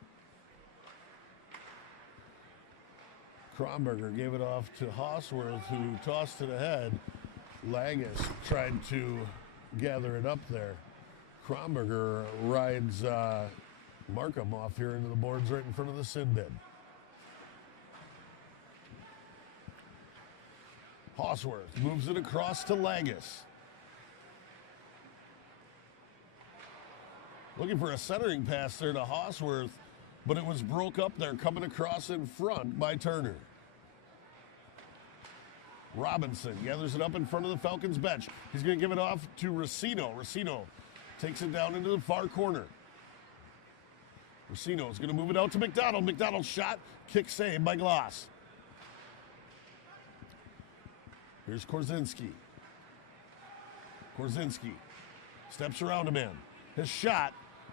Kronberger gave it off to Osworth, who tossed it ahead. Lagis tried to gather it up there. Kronberger rides Markham off here into the boards right in front of the sin bin. Osworth moves it across to Lagis. Looking for a centering pass there to Hosworth, but it was broke up there, coming across in front by Turner. Robinson gathers it up in front of the Falcons bench. He's going to give it off to Racino. Racino takes it down into the far corner. Racino is going to move it out to McDonald. McDonald shot, kick saved by Gloss. Here's Korzinski. Korzinski steps around a man. His shot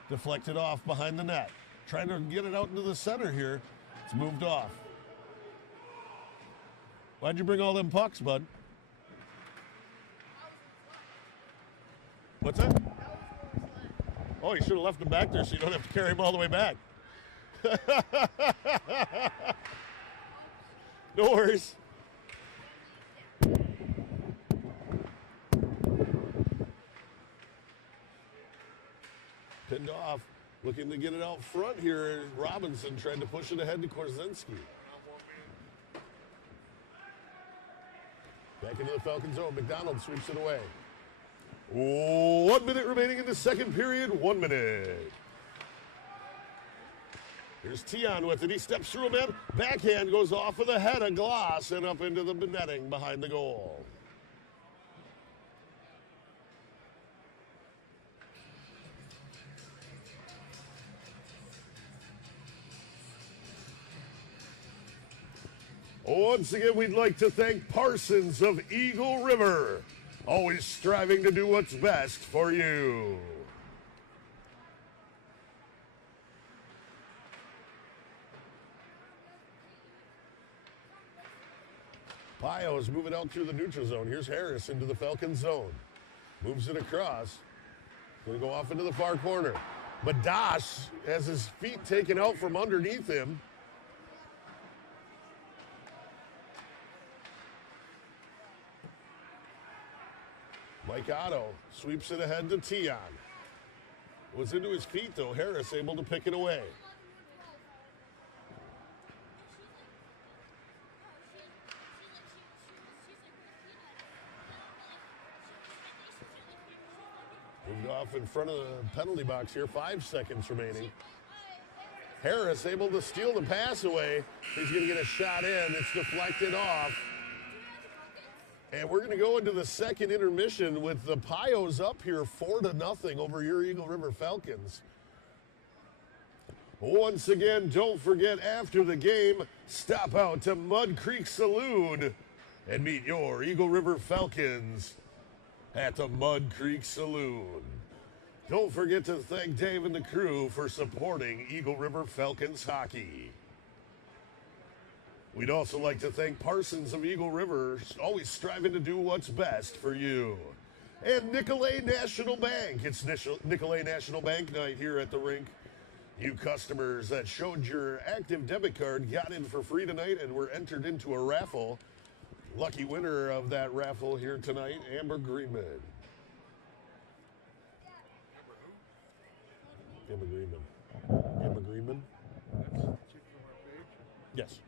deflected off behind the net. Trying to get it out into the center here. It's moved off. Why'd you bring all them pucks, bud? What's that? Oh, you should have left them back there so you don't have to carry them all the way back. No worries. Pinned off. Looking to get it out front here. Robinson trying to push it ahead to Korzinski. Back into the Falcons zone. McDonald sweeps it away. 1 minute remaining in the second period. 1 minute. Here's Tion with it. He steps through a man. Backhand goes off of the head of Gloss and up into the netting behind the goal. Once again, we'd like to thank Parsons of Eagle River, always striving to do what's best for you. Pio is moving out through the neutral zone. Here's Harris into the Falcon zone. Moves it across. Going to go off into the far corner. Badash has his feet taken out from underneath him. Mike Otto sweeps it ahead to Tion. Was into his feet, though. Harris able to pick it away. Moved off in front of the penalty box here. 5 seconds remaining. Harris able to steal the pass away. He's going to get a shot in. It's deflected off. And we're going to go into the second intermission with the Pios up here 4-0 over your Eagle River Falcons. Once again, don't forget after the game, stop out to Mud Creek Saloon and meet your Eagle River Falcons at the Mud Creek Saloon. Don't forget to thank Dave and the crew for supporting Eagle River Falcons hockey. We'd also like to thank Parsons of Eagle River, always striving to do what's best for you. And Nicolay National Bank. It's Nicolay National Bank night here at the rink. You customers that showed your active debit card got in for free tonight and were entered into a raffle. Lucky winner of that raffle here tonight, Amber Greenman. Amber Greenman. Amber Greenman? That's the chick from our page? Yes.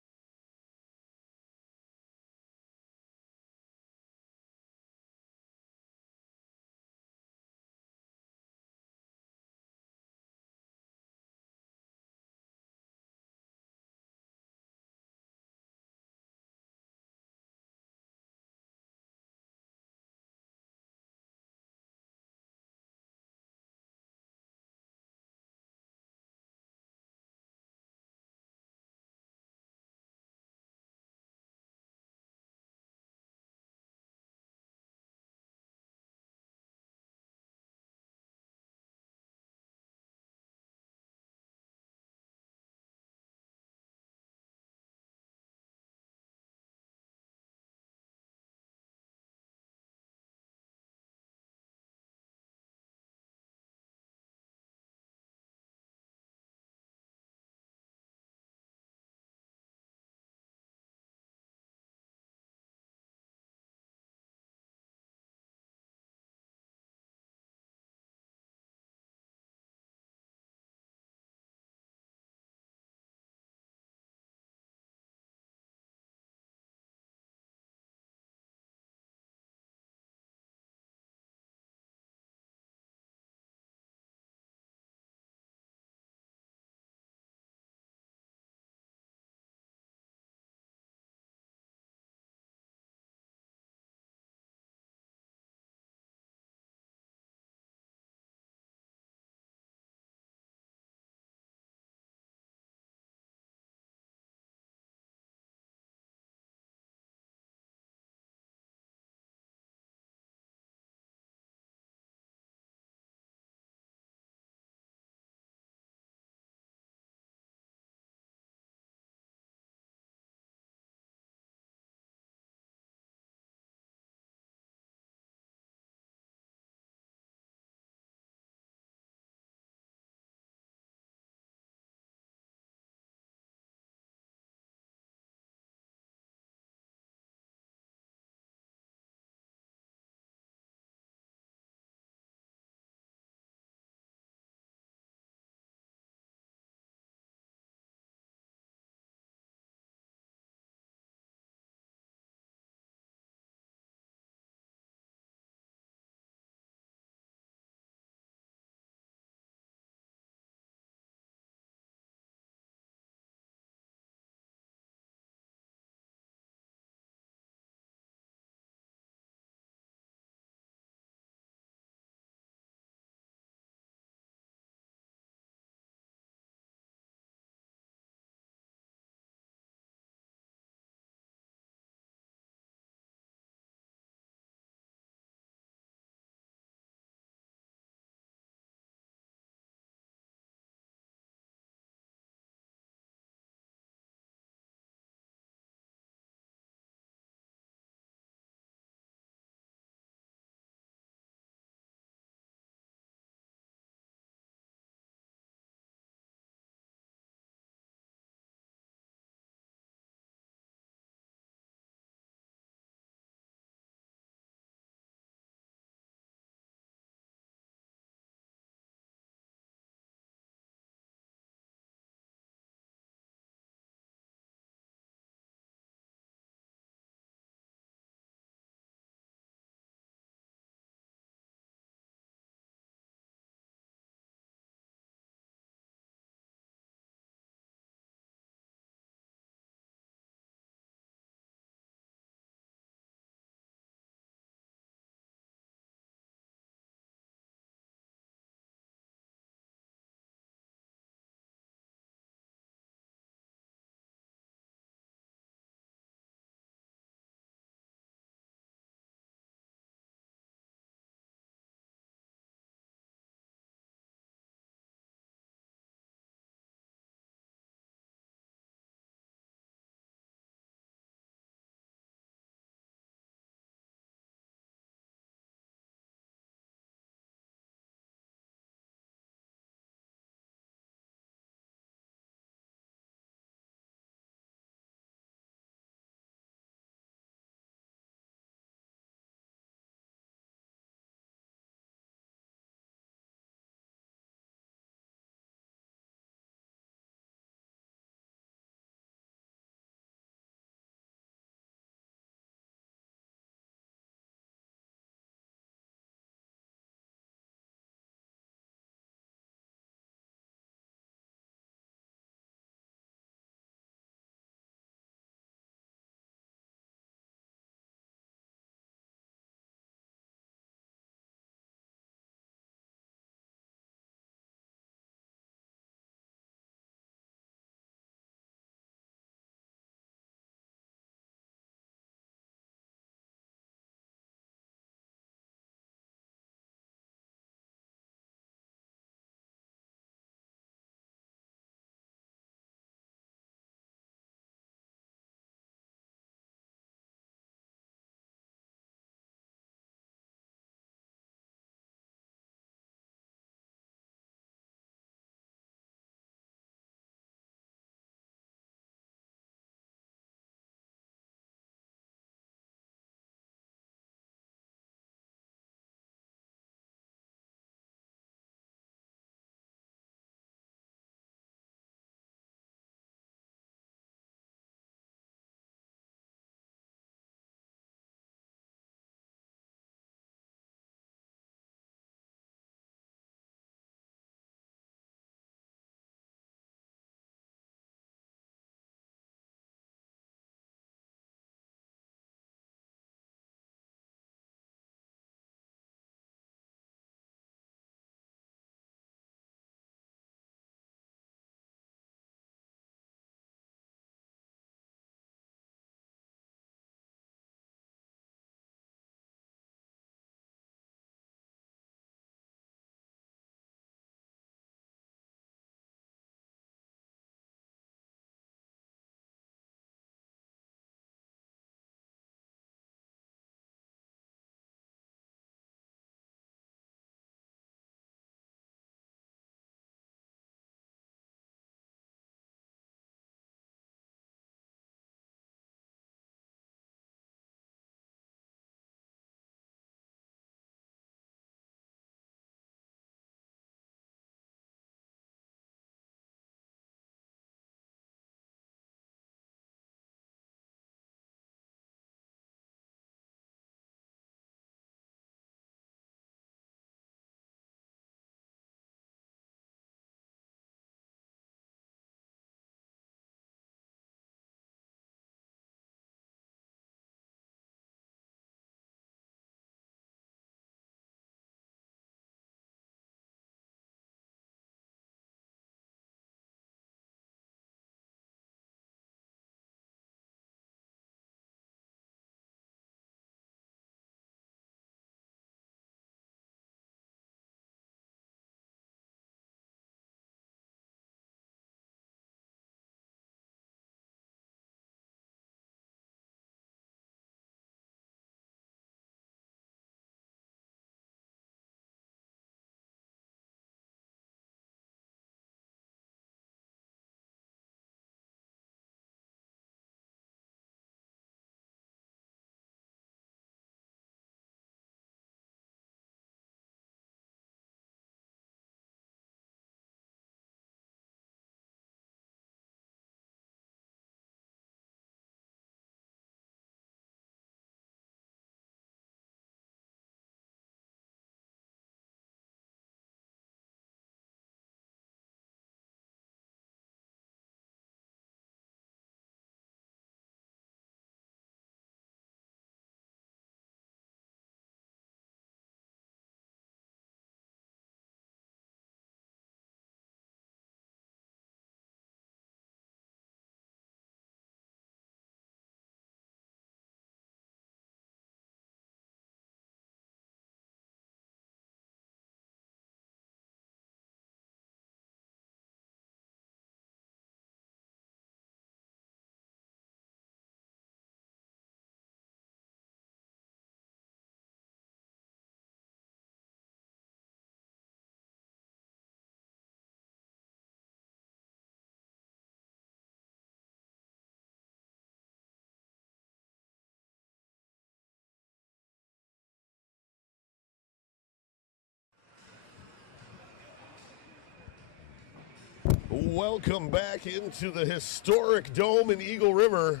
Welcome back into the historic dome in Eagle River.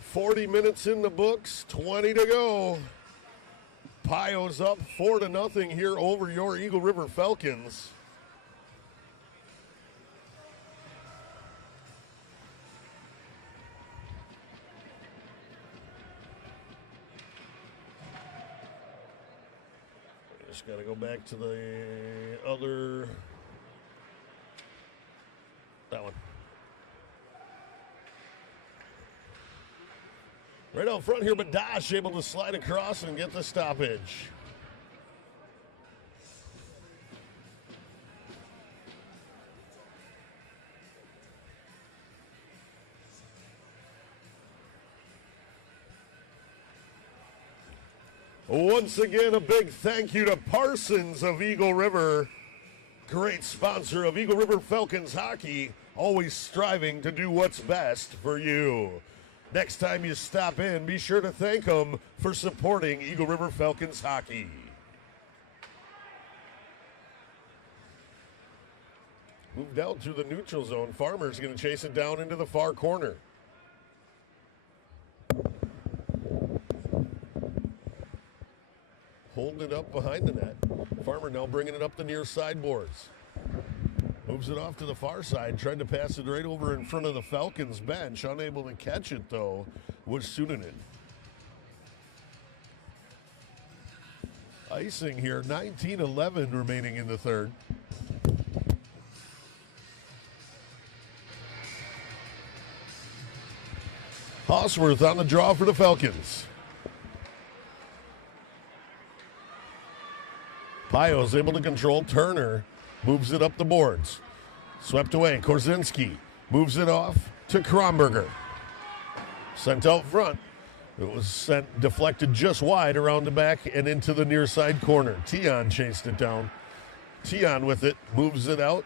40 minutes in the books, 20 to go. Pio's up 4-0 here over your Eagle River Falcons. Just got to go back to the other. That one. Right out front here, but Dash able to slide across and get the stoppage. Once again, a big thank you to Parsons of Eagle River. Great sponsor of Eagle River Falcons hockey, always striving to do what's best for you. Next time you stop in, be sure to thank them for supporting Eagle River Falcons hockey. Moved out through the neutral zone. Farmer's going to chase it down into the far corner. Holding it up behind the net. Farmer now bringing it up the near sideboards. Moves it off to the far side. Tried to pass it right over in front of the Falcons bench. Unable to catch it, though, was Sunanen. Icing here. 19-11 remaining in the third. Hosworth on the draw for the Falcons. Pio's able to control. Turner moves it up the boards. Swept away. Korzinski moves it off to Kronberger. Sent out front. It was deflected just wide around the back and into the near side corner. Tion chased it down. Tion with it, moves it out.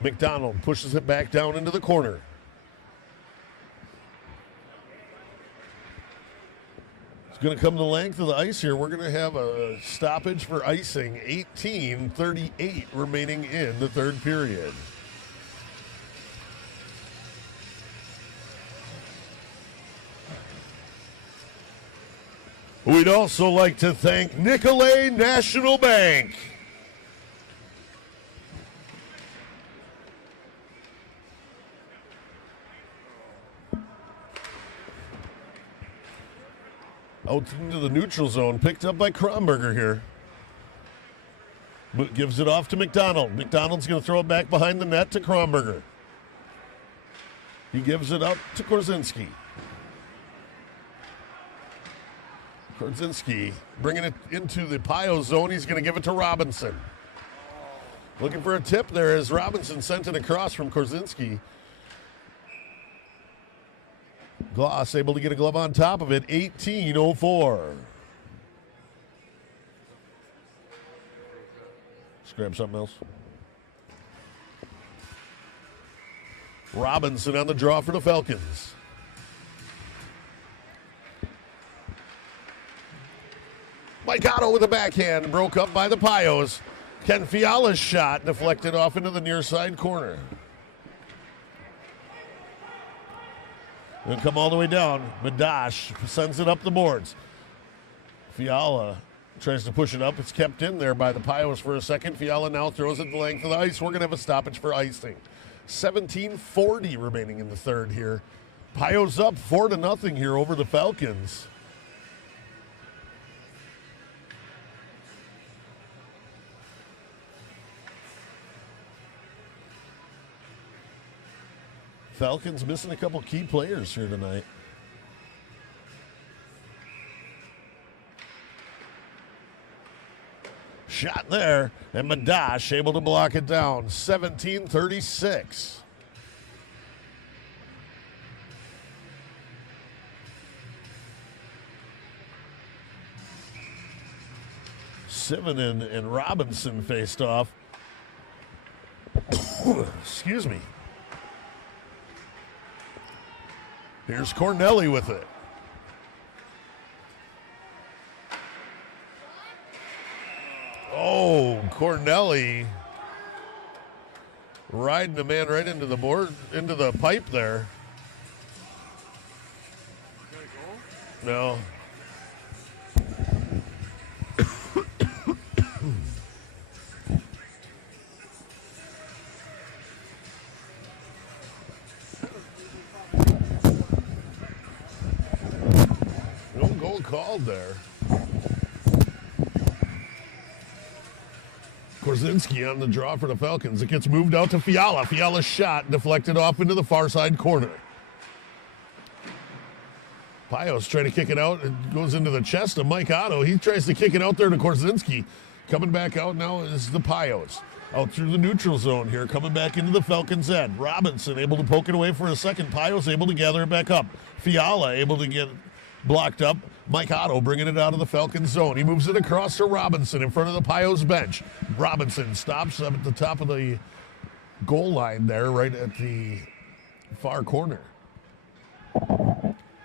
McDonald pushes it back down into the corner. Going to come the length of the ice here. We're going to have a stoppage for icing. 18:38 remaining in the third period. We'd also like to thank Nicolay National Bank. Out into the neutral zone, picked up by Kronberger here. But gives it off to McDonald. McDonald's going to throw it back behind the net to Kronberger. He gives it up to Korzinski. Korzinski bringing it into the Pio zone. He's going to give it to Robinson. Looking for a tip there as Robinson sent it across from Korzinski. Gloss able to get a glove on top of it. 18:04. Let's grab something else. Robinson on the draw for the Falcons. Mike Otto with a backhand. Broke up by the Pios. Ken Fiala's shot deflected off into the near side corner. Going to come all the way down. Madash sends it up the boards. Fiala tries to push it up. It's kept in there by the Pios for a second. Fiala now throws it the length of the ice. We're going to have a stoppage for icing. 17:40 remaining in the third here. Pios up 4-0 here over the Falcons. Falcons missing a couple key players here tonight. Shot there, and Madash able to block it down. 17:36. Sivonen and Robinson faced off. Excuse me. Here's Cornelli with it. Oh, Cornelli riding the man right into the board, into the pipe there. No. No goal called there. Korzinski on the draw for the Falcons. It gets moved out to Fiala. Fiala's shot deflected off into the far side corner. Pios trying to kick it out. It goes into the chest of Mike Otto. He tries to kick it out there to Korzinski. Coming back out now is the Pios. Out through the neutral zone here. Coming back into the Falcons' end. Robinson able to poke it away for a second. Pios able to gather it back up. Fiala able to get blocked up. Mike Otto bringing it out of the Falcons zone. He moves it across to Robinson in front of the Pios bench. Robinson stops up at the top of the goal line there, right at the far corner.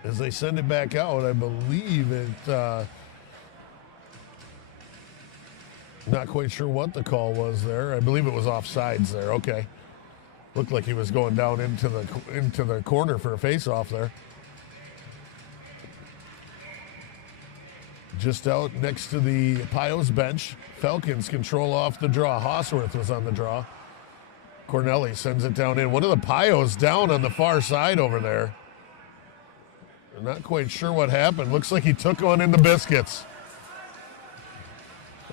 As they send it back out, I believe it, not quite sure what the call was there. I believe it was offsides there. Okay. Looked like he was going down into the corner for a face-off there. Just out next to the Pios bench. Falcons control off the draw. Hosworth was on the draw. Corneli sends it down in. One of the Pios down on the far side over there. I'm not quite sure what happened. Looks like he took one in the biscuits.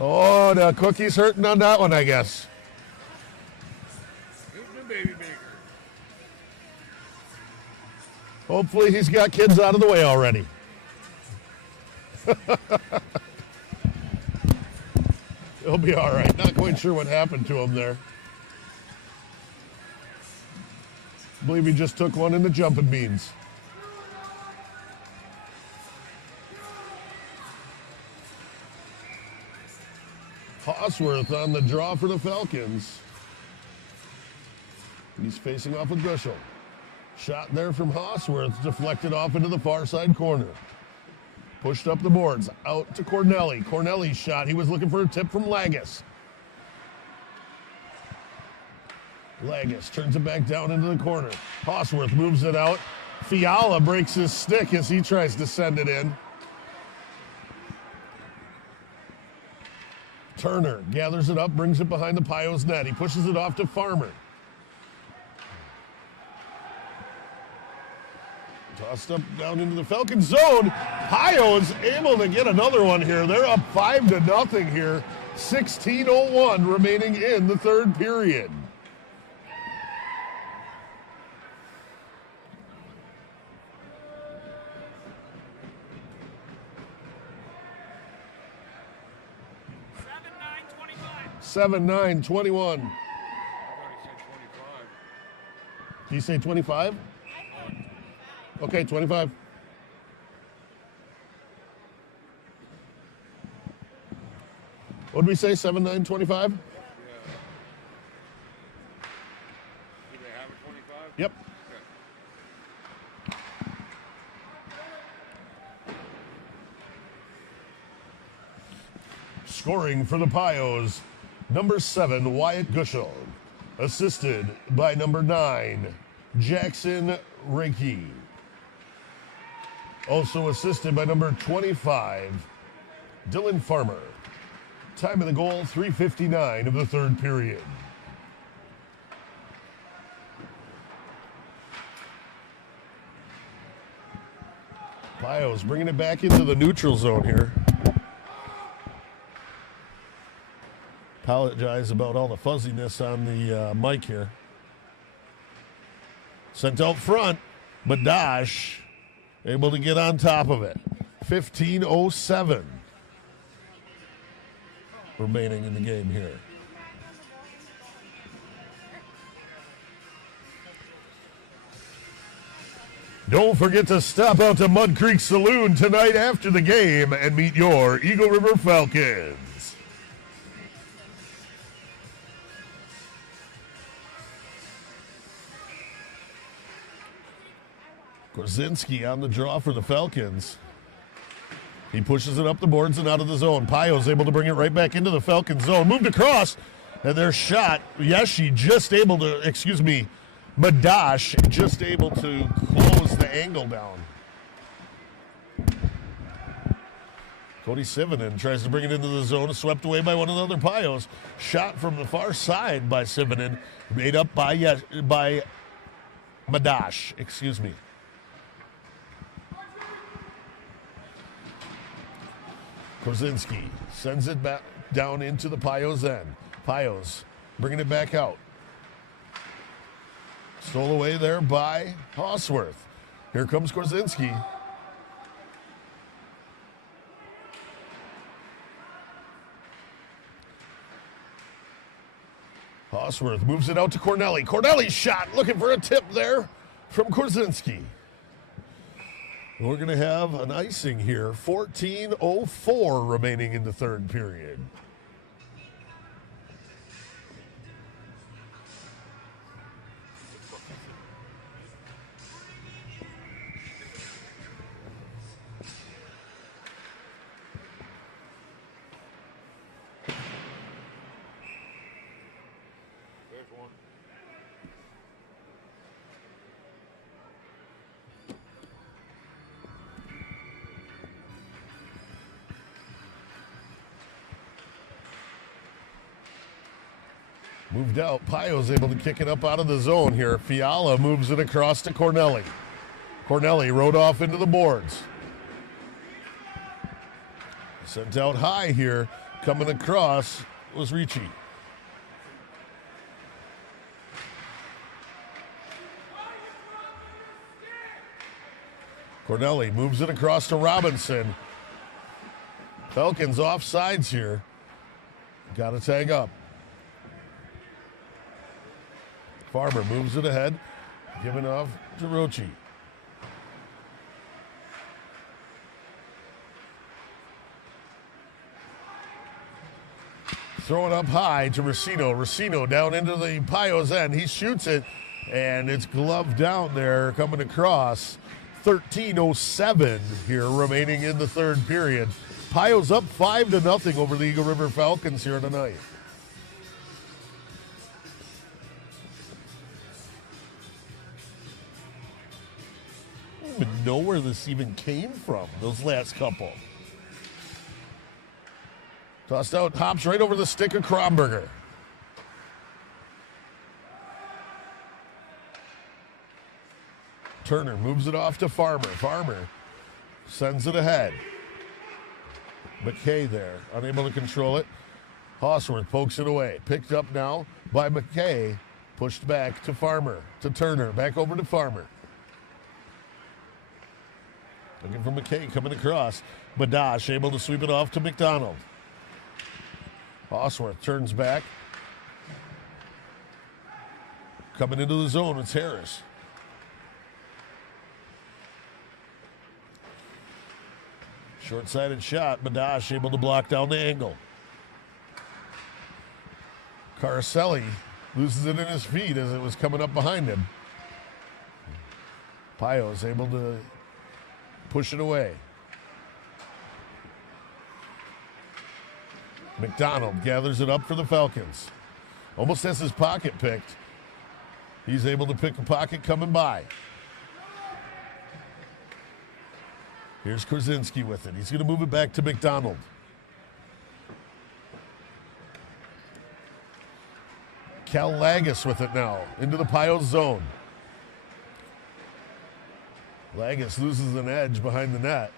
Oh, the cookie's hurting on that one, I guess. The baby maker. Hopefully he's got kids out of the way already. He'll be all right. Not quite sure what happened to him there. I believe he just took one in the jumping beans. Hosworth on the draw for the Falcons. He's facing off with Grishel. Shot there from Hosworth, deflected off into the far side corner. Pushed up the boards, out to Corneli. Corneli's shot, he was looking for a tip from Lagus. Lagus turns it back down into the corner. Hosworth moves it out. Fiala breaks his stick as he tries to send it in. Turner gathers it up, brings it behind the Pios net. He pushes it off to Farmer. Tossed up down into the Falcon zone. Pios able to get another one here. They're up 5-0 here. 16:01 remaining in the third period. Seven, 9, 21. I thought he said 25. Did you say 25? Okay, 25. What did we say, 7, 9, 25? Yeah. Do they have a 25? Yep. Okay. Scoring for the Pios, number 7, Wyatt Gushel. Assisted by number 9, Jackson Reiki. Also assisted by number 25, Dylan Farmer. Time of the goal, 3:59 of the third period. Pios bringing it back into the neutral zone here. Apologize about all the fuzziness on the mic here. Sent out front, Badash able to get on top of it. 15:07 remaining in the game here. Don't forget to stop out to Mud Creek Saloon tonight after the game and meet your Eagle River Falcons. Korzinski on the draw for the Falcons. He pushes it up the boards and out of the zone. Pios able to bring it right back into the Falcons zone. Moved across. And their shot, Madash just able to close the angle down. Cody Sivonen tries to bring it into the zone, swept away by one of the other Pios. Shot from the far side by Sivonen, made up by Madash, Kozinski sends it back down into the Pios' end. Pios bringing it back out. Stole away there by Hosworth. Here comes Kozinski. Hosworth moves it out to Corneli. Corneli's shot, looking for a tip there from Kozinski. We're going to have an icing here. 14:04 remaining in the third period. There's one. Moved out. Pio's able to kick it up out of the zone here. Fiala moves it across to Corneli. Corneli rode off into the boards. Sent out high here. Coming across was Ricci. Corneli moves it across to Robinson. Falcons off sides here. Got to tag up. Farmer moves it ahead, giving off to Rochi. Throwing up high to Racino. Racino down into the Pio's end. He shoots it, and it's gloved down there, coming across. 13:07 here remaining in the third period. Pio's up 5-0 over the Eagle River Falcons here tonight. I don't even know where this even came from, those last couple. Tossed out, hops right over the stick of Kronberger. Turner moves it off to Farmer. Farmer sends it ahead. McKay there, unable to control it. Hosworth pokes it away. Picked up now by McKay. Pushed back to Farmer, to Turner. Back over to Farmer. Looking for McKay coming across. Madash able to sweep it off to McDonald. Hosworth turns back. Coming into the zone, it's Harris. Short-sided shot. Madash able to block down the angle. Caroselli loses it in his feet as it was coming up behind him. Pio's able to push it away. McDonald gathers it up for the Falcons. Almost has his pocket picked. He's able to pick a pocket coming by. Here's Kozinski with it. He's going to move it back to McDonald. Cal Lagus with it now into the Pio's zone. Lagus loses an edge behind the net.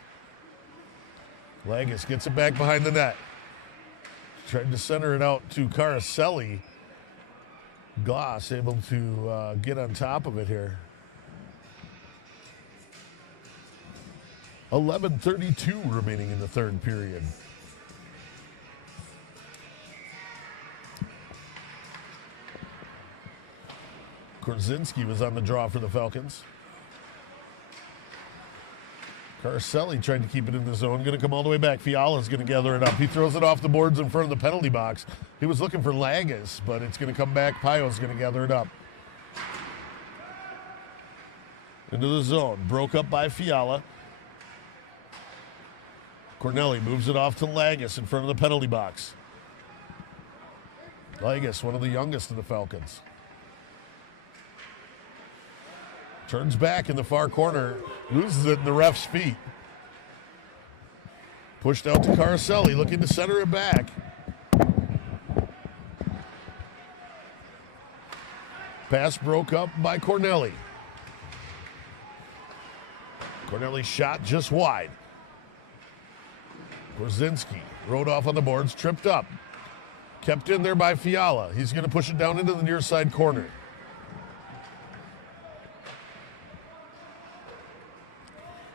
Lagus gets it back behind the net. Tried to center it out to Caroselli. Goss able to get on top of it here. 11:32 remaining in the third period. Korzinski was on the draw for the Falcons. Caroselli tried to keep it in the zone. Going to come all the way back. Fiala's going to gather it up. He throws it off the boards in front of the penalty box. He was looking for Lagus, but it's going to come back. Pio's going to gather it up. Into the zone. Broke up by Fiala. Corneli moves it off to Lagus in front of the penalty box. Ligas, one of the youngest of the Falcons. Turns back in the far corner, loses it in the ref's feet. Pushed out to Caroselli, looking to center it back. Pass broke up by Corneli. Corneli shot just wide. Korzinski rode off on the boards, tripped up. Kept in there by Fiala. He's going to push it down into the near side corner.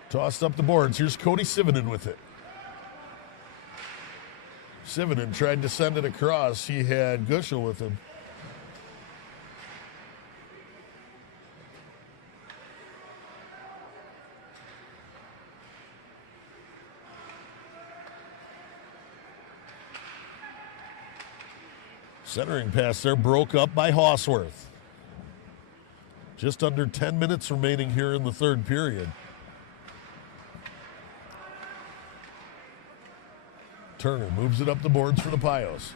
Tossed up the boards. Here's Cody Sivanen with it. Sivanen tried to send it across. He had Gushel with him. Centering pass there broke up by Hawsworth. Just under 10 minutes remaining here in the third period. Turner moves it up the boards for the Pios.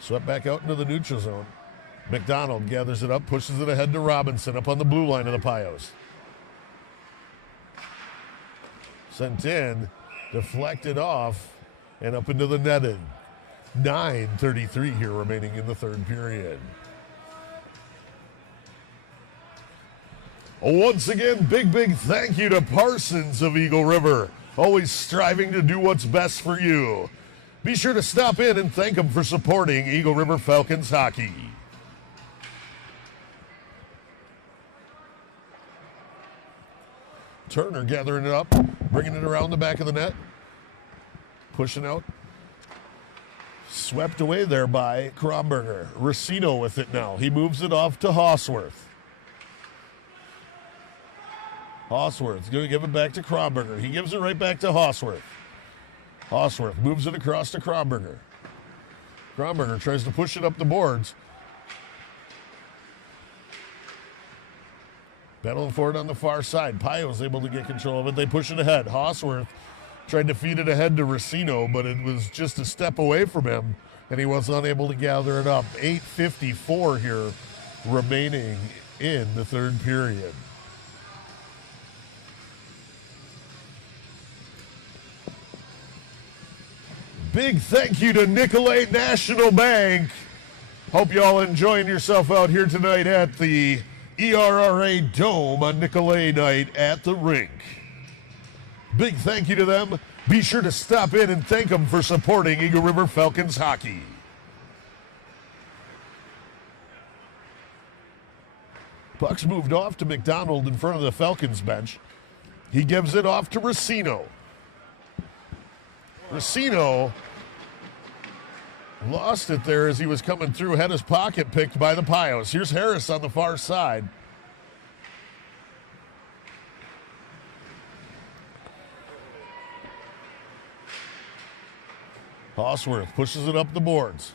Swept back out into the neutral zone. McDonald gathers it up, pushes it ahead to Robinson up on the blue line of the Pios. Sent in, deflected off, and up into the netting. 9:33 here remaining in the third period. Once again, big thank you to Parsons of Eagle River. Always striving to do what's best for you. Be sure to stop in and thank them for supporting Eagle River Falcons hockey. Turner gathering it up, bringing it around the back of the net. Pushing out. Swept away there by Kromberger. Racino with it now. He moves it off to Hawsworth. Hawsworth's going to give it back to Kromberger. He gives it right back to Hawsworth. Hawsworth moves it across to Kromberger. Kromberger tries to push it up the boards. Battling for it on the far side. Pio's able to get control of it. They push it ahead. Hawsworth tried to feed it ahead to Racino, but it was just a step away from him, and he was unable to gather it up. 8:54 here remaining in the third period. Big thank you to Nicolay National Bank. Hope you all enjoying yourself out here tonight at the ERRA Dome on Nicolay night at the rink. Big thank you to them. Be sure to stop in and thank them for supporting Eagle River Falcons hockey. Puck's moved off to McDonald in front of the Falcons bench. He gives it off to Racino. Racino lost it there as he was coming through, had his pocket picked by the Pios. Here's Harris on the far side. Hawsworth pushes it up the boards.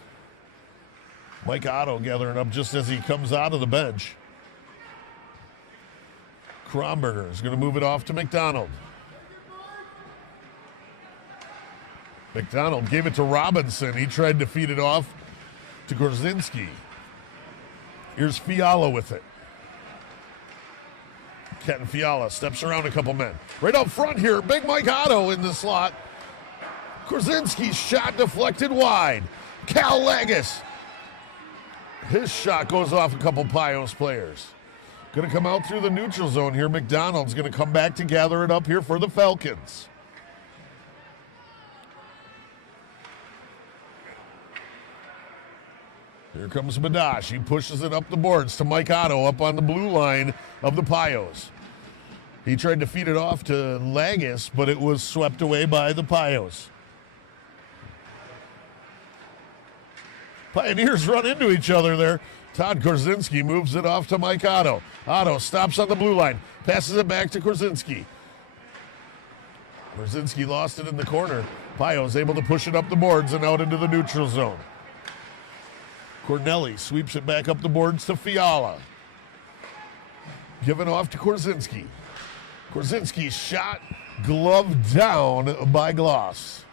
Mike Otto gathering up just as he comes out of the bench. Kromberger is going to move it off to McDonald. McDonald gave it to Robinson. He tried to feed it off to Korzinski. Here's Fiala with it. Ken Fiala steps around a couple men. Right up front here, big Mike Otto in the slot. Korzinski's shot deflected wide. Cal Lagis. His shot goes off a couple Pios players. Going to come out through the neutral zone here. McDonald's going to come back to gather it up here for the Falcons. Here comes Badash. He pushes it up the boards to Mike Otto up on the blue line of the Pios. He tried to feed it off to Lagis, but it was swept away by the Pios. Pioneers run into each other there. Todd Korzinski moves it off to Mike Otto. Otto stops on the blue line, passes it back to Korzinski. Korzinski lost it in the corner. Pios able to push it up the boards and out into the neutral zone. Corneli sweeps it back up the boards to Fiala. Given off to Korzinski. Korzinski's shot Glove down by Gloss.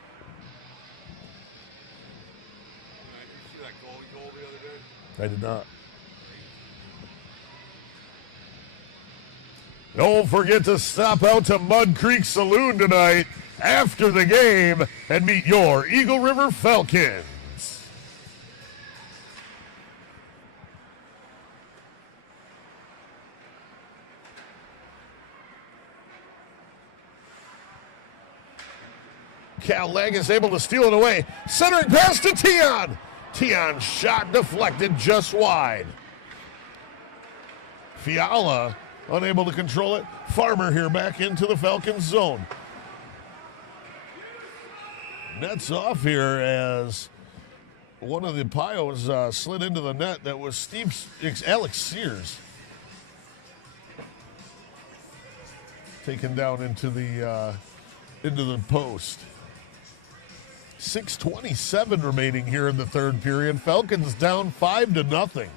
Did you see that goal the other day? I did not. Don't forget to stop out to Mud Creek Saloon tonight after the game and meet your Eagle River Falcons. Cal Lang is able to steal it away. Centering pass to Tion. Tion shot deflected just wide. Fiala unable to control it. Farmer here back into the Falcons zone. Nets off here as one of the Pios slid into the net. That was Alex Sears. Taken down into the post. 6:27 remaining here in the third period. Falcons down 5-0.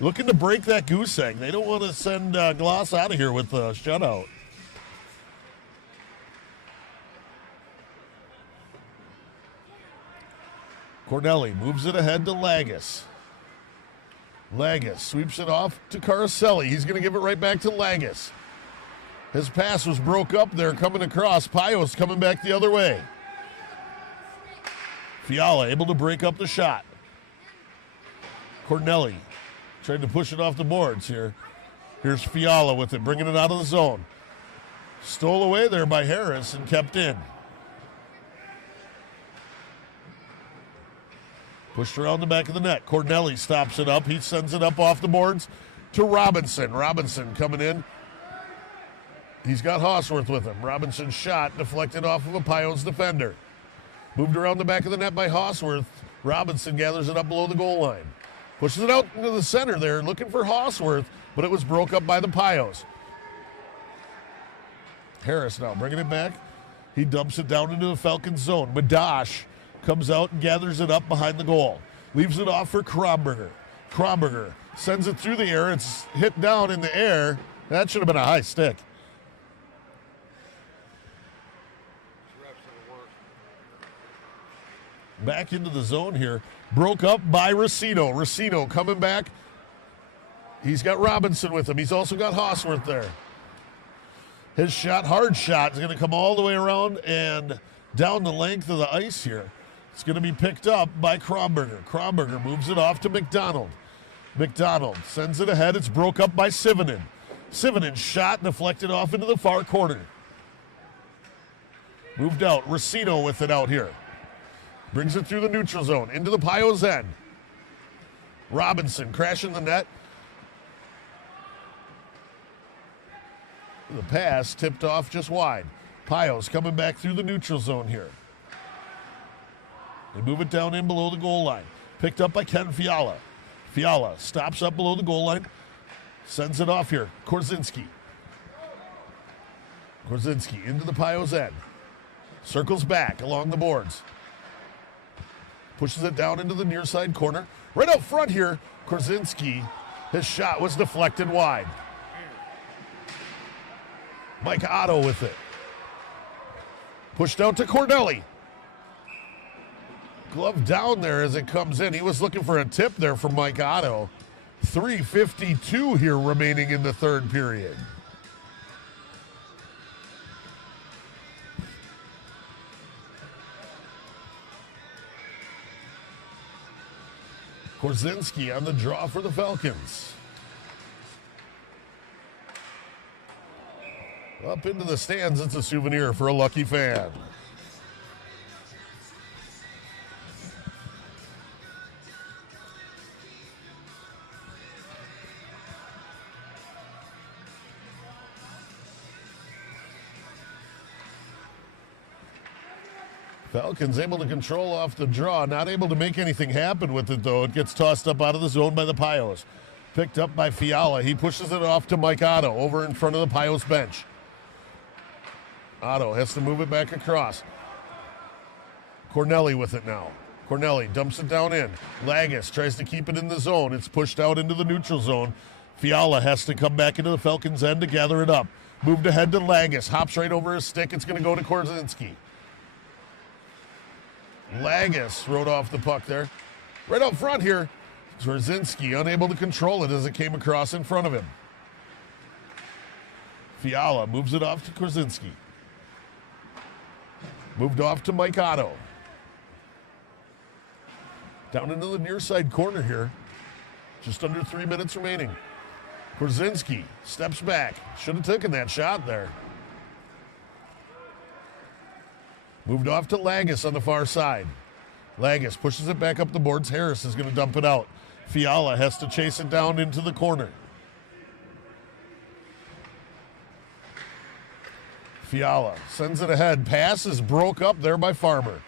Looking to break that goose egg. They don't want to send Gloss out of here with a shutout. Cornelli moves it ahead to Lagos. Lagos sweeps it off to Caroselli. He's going to give it right back to Lagos. His pass was broke up there coming across. Pios coming back the other way. Fiala able to break up the shot. Cornelli tried to push it off the boards here. Here's Fiala with it, bringing it out of the zone. Stole away there by Harris and kept in. Pushed around the back of the net. Cornelli stops it up. He sends it up off the boards to Robinson. Robinson coming in. He's got Hosworth with him. Robinson's shot deflected off of a Pios defender. Moved around the back of the net by Hosworth. Robinson gathers it up below the goal line. Pushes it out into the center there, looking for Hosworth, but it was broke up by the Pios. Harris now bringing it back. He dumps it down into the Falcons zone. Madash comes out and gathers it up behind the goal. Leaves it off for Kromberger. Kromberger sends it through the air. It's hit down in the air. That should have been a high stick. Back into the zone here. Broke up by Racino. Racino coming back. He's got Robinson with him. He's also got Hosworth there. His shot, hard shot, is going to come all the way around and down the length of the ice here. It's going to be picked up by Kromberger. Kromberger moves it off to McDonald. McDonald sends it ahead. It's broke up by Sivonen. Sivonen shot deflected off into the far corner. Moved out. Racino with it out here. Brings it through the neutral zone into the Pios end. Robinson crashing the net. The pass tipped off just wide. Pios coming back through the neutral zone here. They move it down in below the goal line. Picked up by Ken Fiala. Fiala stops up below the goal line. Sends it off here. Korzinski. Korzinski into the Pios end. Circles back along the boards. Pushes it down into the near side corner. Right out front here, Korzinski, his shot was deflected wide. Mike Otto with it. Pushed out to Cornelli. Glove down there as it comes in. He was looking for a tip there from Mike Otto. 3:52 here remaining in the third period. Korzinski on the draw for the Falcons. Up into the stands, it's a souvenir for a lucky fan. Falcons able to control off the draw, not able to make anything happen with it, though. It gets tossed up out of the zone by the Pios. Picked up by Fiala. He pushes it off to Mike Otto over in front of the Pios bench. Otto has to move it back across. Cornelli with it now. Cornelli dumps it down in. Lagos tries to keep it in the zone. It's pushed out into the neutral zone. Fiala has to come back into the Falcons' end to gather it up. Moved ahead to Lagus. Hops right over his stick. It's going to go to Korzinski. Lagus rode off the puck there. Right up front here. Korzinski unable to control it as it came across in front of him. Fiala moves it off to Korzinski. Moved off to Mike Otto. Down into the near side corner here. Just under 3 minutes remaining. Korzinski steps back. Should have taken that shot there. Moved off to Lagus on the far side. Lagus pushes it back up the boards. Harris is going to dump it out. Fiala has to chase it down into the corner. Fiala sends it ahead. Pass is broke up there by Farmer.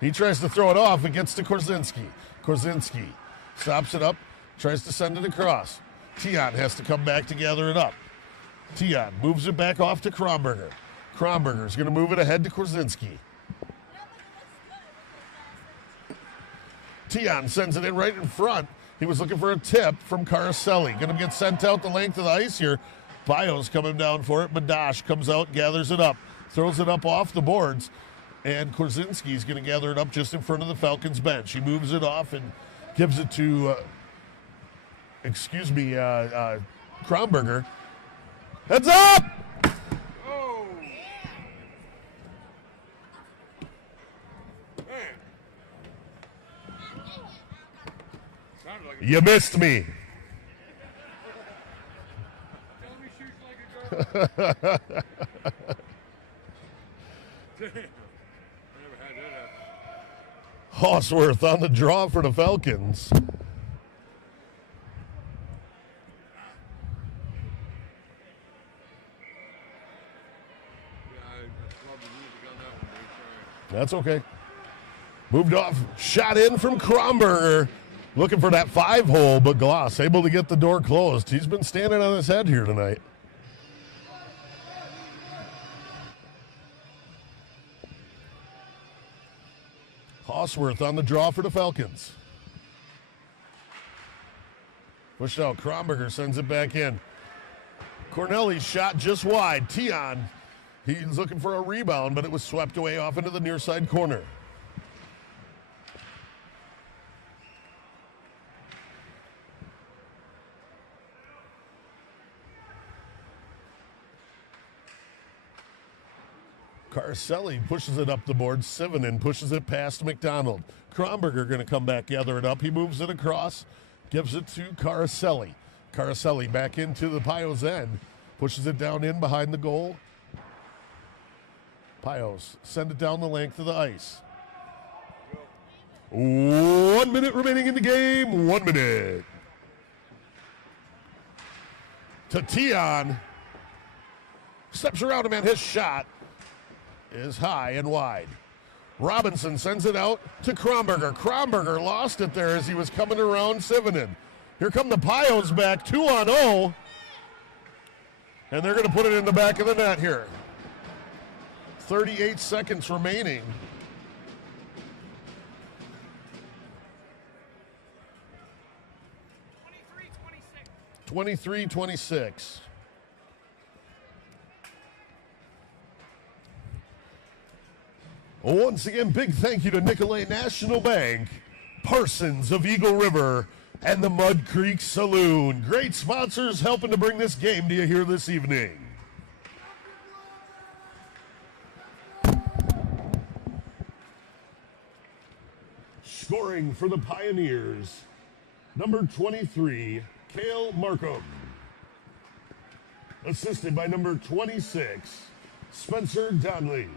He tries to throw it off. It gets to Korzinski. Korzinski stops it up. Tries to send it across. Tion has to come back to gather it up. Tion moves it back off to Kronberger. Kronberger's going to move it ahead to Korzinski. Tion sends it in right in front. He was looking for a tip from Caroselli. Going to get sent out the length of the ice here. Bio's coming down for it. Badash comes out, gathers it up, throws it up off the boards, and Korzinski's going to gather it up just in front of the Falcons bench. He moves it off and gives it to, Kronberger. Heads up! Oh! Man. Sounded like You missed me. Tell me shoots like a girl. Damn. I never had that happen. Hawsworth on the draw for the Falcons. That's okay. Moved off, shot in from Kronberger. Looking for that 5-hole, but Gloss able to get the door closed. He's been standing on his head here tonight. Hawsworth on the draw for the Falcons. Pushed out. Kronberger sends it back in. Corneli's shot just wide. Tion, he's looking for a rebound, but it was swept away off into the near side corner. Caroselli pushes it up the board. Sivanen pushes it past McDonald. Kronberger going to come back, gather it up. He moves it across, gives it to Caroselli. Caroselli back into the Pios end, pushes it down in behind the goal. Pios send it down the length of the ice. 1 minute remaining in the game. 1 minute. To Tion. Steps around him, and his shot is high and wide. Robinson sends it out to Kronberger. Kronberger lost it there as he was coming around Sivanen. Here come the Pios back, 2-on-0. And they're going to put it in the back of the net here. 38 seconds remaining. (23-26). Once again, big thank you to Nicolet National Bank, Parsons of Eagle River, and the Mud Creek Saloon. Great sponsors helping to bring this game to you here this evening. Scoring for the Pioneers, number 23, Cale Markham. Assisted by number 26, Spencer Donnelly.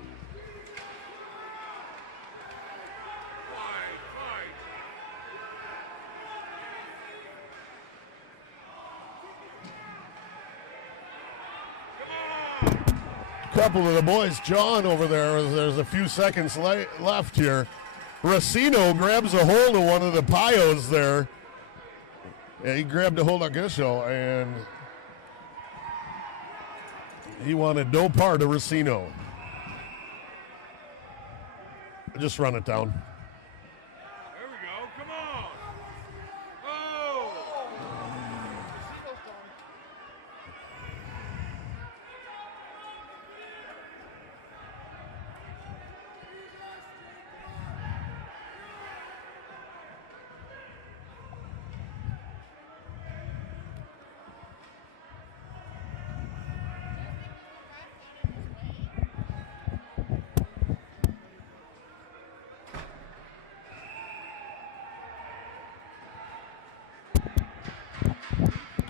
Couple of the boys jawing over there as there's a few seconds left here. Racino grabs a hold of one of the Pios there. Yeah, he grabbed a hold of Gishel, and he wanted no part of Racino. Just run it down. There we go. Come on. Oh!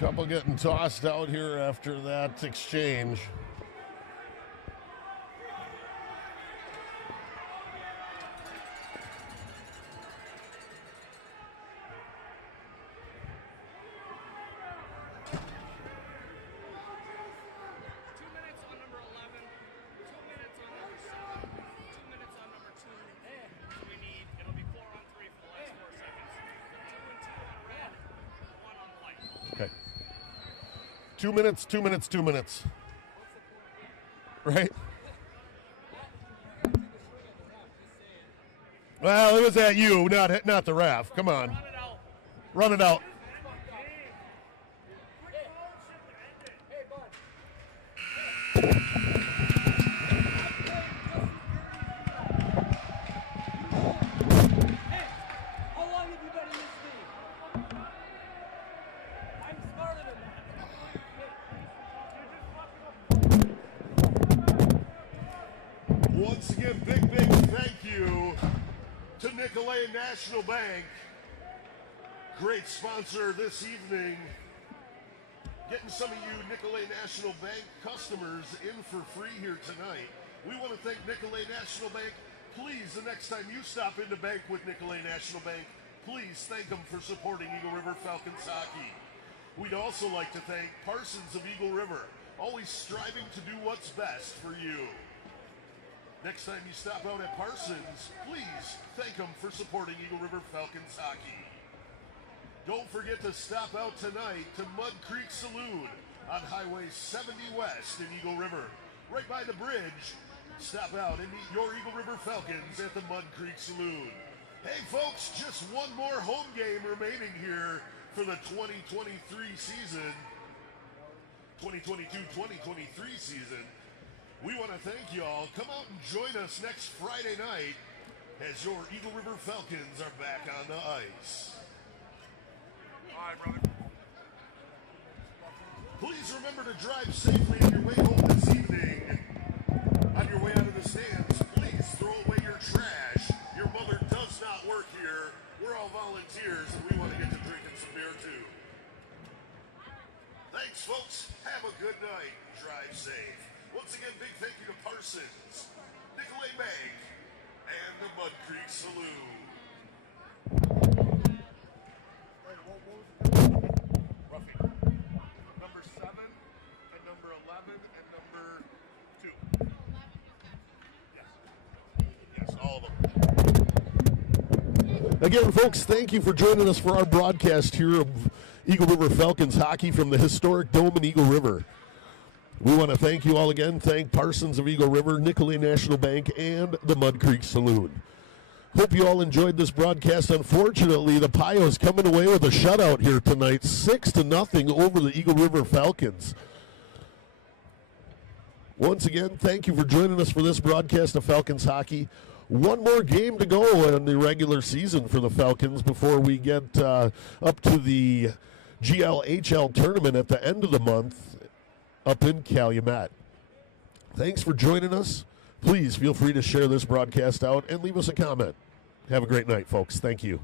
Couple getting tossed out here after that exchange. Okay. 2 minutes, 2 minutes, 2 minutes. Right? Well, it was at you, not the ref. Come on. Run it out. Once again, big thank you to Nicolay National Bank. Great sponsor this evening. Getting some of you Nicolay National Bank customers in for free here tonight. We want to thank Nicolay National Bank. Please, the next time you stop into bank with Nicolay National Bank, please thank them for supporting Eagle River Falcons hockey. We'd also like to thank Parsons of Eagle River, always striving to do what's best for you. Next time you stop out at Parsons, please thank them for supporting Eagle River Falcons hockey. Don't forget to stop out tonight to Mud Creek Saloon on Highway 70 West in Eagle River, right by the bridge. Stop out and meet your Eagle River Falcons at the Mud Creek Saloon. Hey folks, just one more home game remaining here for the 2023 season, 2022-2023 season. We want to thank y'all. Come out and join us next Friday night as your Eagle River Falcons are back on the ice. All right, brother. Please remember to drive safely on your way home this evening. On your way out of the stands, please throw away your trash. Your mother does not work here. We're all volunteers, and we want to get to drinking some beer too. Thanks, folks. Have a good night. Drive safe. Once again, big thank you to Parsons, Nicolay Bank, and the Mud Creek Saloon. Ruffy. Number 7 and number 11 and number 2. Yes, all of them. Again, folks, thank you for joining us for our broadcast here of Eagle River Falcons hockey from the historic Dome in Eagle River. We want to thank you all again. Thank Parsons of Eagle River, Nicolay National Bank, and the Mud Creek Saloon. Hope you all enjoyed this broadcast. Unfortunately, the Pios coming away with a shutout here tonight, 6-0 over the Eagle River Falcons. Once again, thank you for joining us for this broadcast of Falcons hockey. One more game to go in the regular season for the Falcons before we get up to the GLHL tournament at the end of the month up in Calumet. Thanks for joining us. Please feel free to share this broadcast out and leave us a comment. Have a great night, folks. Thank you.